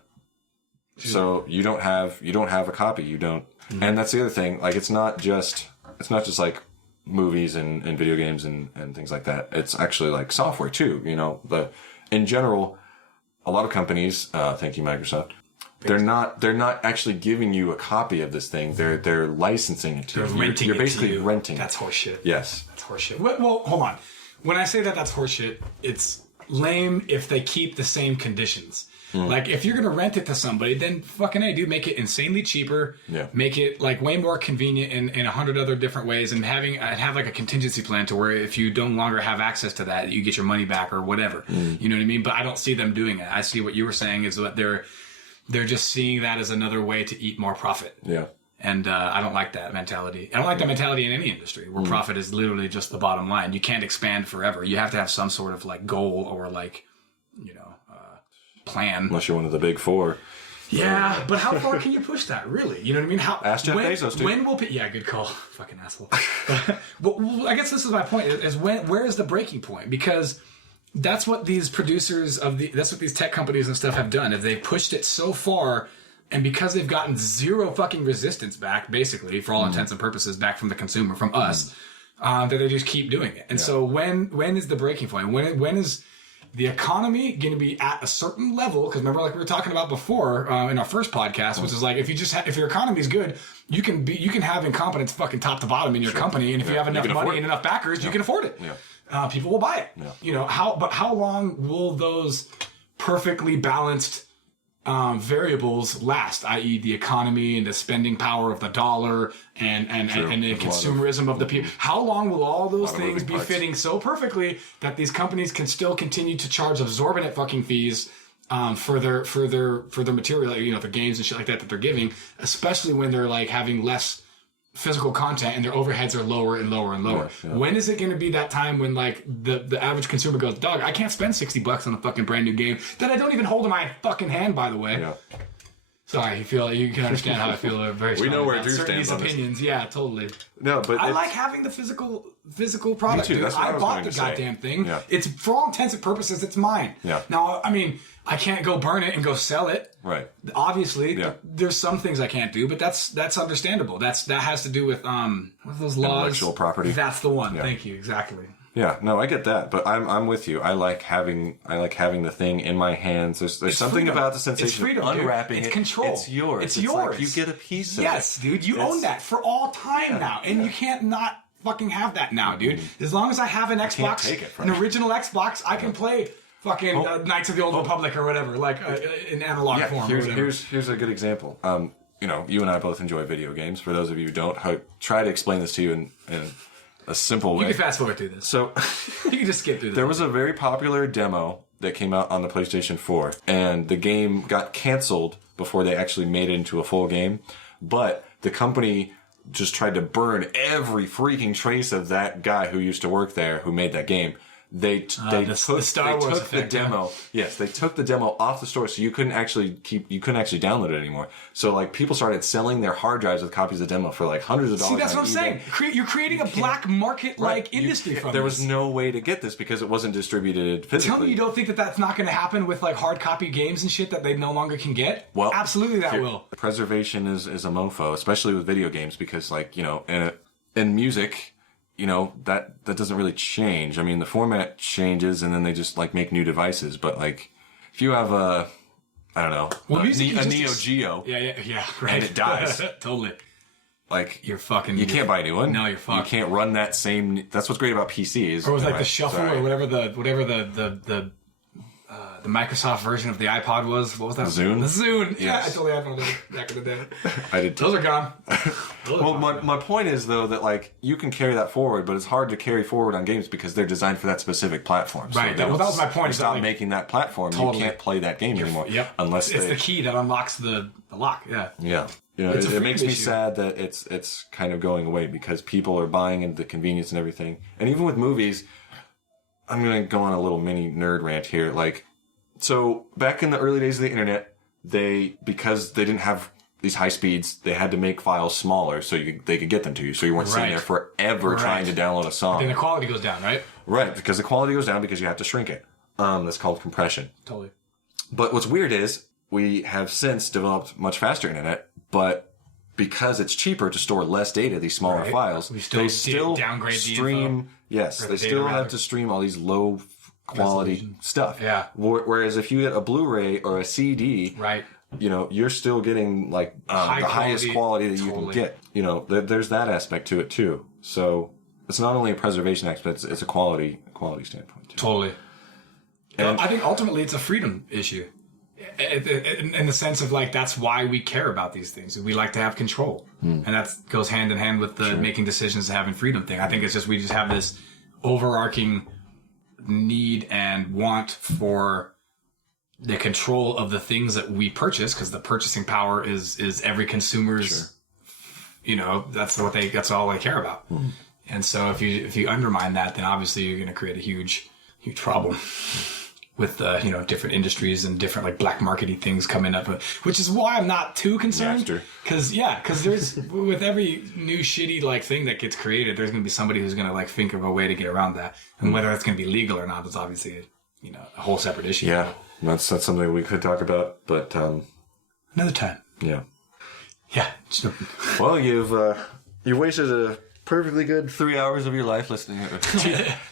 So you don't have a copy. You don't. Mm-hmm. And that's the other thing. It's not just movies and video games and things like that. It's actually software, too. In general, a lot of companies, thank you, Microsoft, they're not actually giving you a copy of this thing. They're licensing it to you. You're basically renting. That's horseshit. Yes. That's horseshit. Well, hold on. When I say that's horseshit, it's lame if they keep the same conditions. If you're gonna rent it to somebody, then fucking A, dude, make it insanely cheaper. Yeah. Make it way more convenient in 100 other different ways, and have a contingency plan to where if you no longer have access to that, you get your money back or whatever. You know what I mean? But I don't see them doing it. I see what you were saying is that they're just seeing that as another way to eat more profit. Yeah. And I don't like that mentality. I don't like that mentality in any industry where profit is literally just the bottom line. You can't expand forever. You have to have some sort of goal or plan. Unless you're one of the big four. Yeah, but how far can you push that, really? You know what I mean? Ask Jeff Bezos, dude. When will... Yeah, good call. Fucking asshole. Well, I guess this is my point, is where is the breaking point? Because that's what these producers that's what these tech companies and stuff have done, is they've pushed it so far, and because they've gotten zero fucking resistance back, basically, for all intents and purposes, back from the consumer, from us, that they just keep doing it. And so when is the breaking point? When is the economy going to be at a certain level? Because remember, we were talking about before in our first podcast, which is if your economy's good, you can have incompetence fucking top to bottom in your company, and if you have enough money and enough backers, you can afford it. Yeah. people will buy it. Yeah. You know, how long will those perfectly balanced variables last, i.e. the economy and the spending power of the dollar and the consumerism of the people? How long will all those things be fitting so perfectly that these companies can still continue to charge exorbitant fucking fees for their material, you know, the games and shit like that they're giving, especially when they're like having less physical content and their overheads are lower and lower and lower. Yeah. When is it going to be that time when like the average consumer goes, dog, I can't spend $60 on a fucking brand new game that I don't even hold in my fucking hand, by the way. Yeah. Sorry, you can understand how I feel very strongly. We know where Drew stands these on opinions. This. Yeah, totally. No, but I like having the physical product. Me too. Dude. I bought the goddamn thing. Yeah. It's for all intents and purposes, it's mine. Yeah. Now, I mean, I can't go burn it and go sell it. Right. Obviously, there's some things I can't do, but that's understandable. That has to do with what are those laws? Intellectual property. That's the one. Yeah. Thank you. Exactly. Yeah, no, I get that, but I'm with you. I like having the thing in my hands. There's something freedom. About the sensation it's freedom, of unwrapping it's it. Control. It's yours. It's yours. yours. Like you get a piece of it. Yes, dude. You own that for all time now, and you can't not fucking have that now, dude. As long as I have an Xbox, an original Xbox, I can play fucking Knights of the Old Republic or whatever, like in analog form. Here's a good example. You know, you and I both enjoy video games. For those of you who don't, try to explain this to you in a simple way. You can fast forward through this. So you can just skip through this. There was a very popular demo that came out on the PlayStation 4, and the game got canceled before they actually made it into a full game. But the company just tried to burn every freaking trace of that guy who used to work there who made that game. They took the demo. Yes, they took the demo off the store, so you couldn't actually download it anymore. So like people started selling their hard drives with copies of the demo for like hundreds of dollars. See, that's what I'm saying. You're creating a black market industry from this. There was no way to get this because it wasn't distributed physically. Tell me you don't think that that's not going to happen with like hard copy games and shit that they no longer can get? Well, absolutely that will. Preservation is a mofo, especially with video games, because like, you know, in music, you know, that doesn't really change. I mean, the format changes and then they just like make new devices. But like, if you have a Neo Geo. Yeah, right. And it dies. Totally. Like, you can't buy a new one. No, you're fucked. You can't run that same, that's what's great about PCs. Or with like the shuffle or whatever the Microsoft version of the iPod was. What was that? Zune? The Zune. Yes. Yeah, I totally had one of those back in the day. I did too. Those are gone. Well, my point is, though, that like you can carry that forward, but it's hard to carry forward on games because they're designed for that specific platform. Right. So that was my point. Stop making that platform. Totally. You can't play that game anymore. Yep. Unless it's the key that unlocks the lock. Yeah. Yeah. You know, it makes me sad that it's kind of going away because people are buying into the convenience and everything. And even with movies, I'm going to go on a little mini nerd rant here. Like, so back in the early days of the internet, because they didn't have these high speeds, they had to make files smaller so they could get them to you. So you weren't sitting there forever trying to download a song. Then the quality goes down, right? Right, because the quality goes down because you have to shrink it. That's called compression. Totally. But what's weird is we have since developed much faster internet, but because it's cheaper to store less data, these smaller files, they still downgrade stream. The info, yes, they still have to stream all these low quality stuff. Yeah. Whereas if you get a Blu-ray or a CD, right, you know, you're still getting like the highest quality that you can get. You know, there's that aspect to it too. So it's not only a preservation aspect; it's a quality standpoint too. Totally. And I think ultimately it's a freedom issue. In the sense of like, that's why we care about these things. We like to have control. And that goes hand in hand with the making decisions and having freedom thing. I think it's just, we just have this overarching need and want for the control of the things that we purchase, because the purchasing power is every consumer's, you know, that's all they care about. And so if you undermine that, then obviously you're going to create a huge problem. With you know, different industries and different like black markety things coming up, which is why I'm not too concerned. Because there's with every new shitty like thing that gets created, there's gonna be somebody who's gonna like think of a way to get around that, and whether it's gonna be legal or not is obviously a whole separate issue. Yeah, that's something we could talk about, but another time. Yeah. Yeah. Well, you've wasted a perfectly good 3 hours of your life listening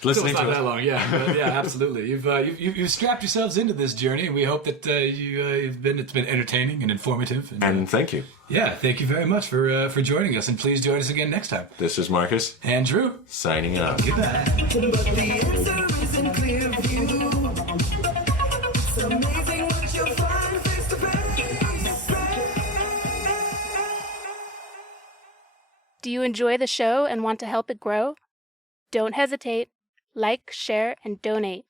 Listening to not us. that long, yeah, but yeah, absolutely. You've strapped yourselves into this journey, and we hope that it's been entertaining and informative. And thank you. Yeah, thank you very much for joining us, and please join us again next time. This is Marcus. And Drew. Signing out. Goodbye. But the answer is in clear view. It's amazing what you'll find face to face. Do you enjoy the show and want to help it grow? Don't hesitate. Like, share, and donate.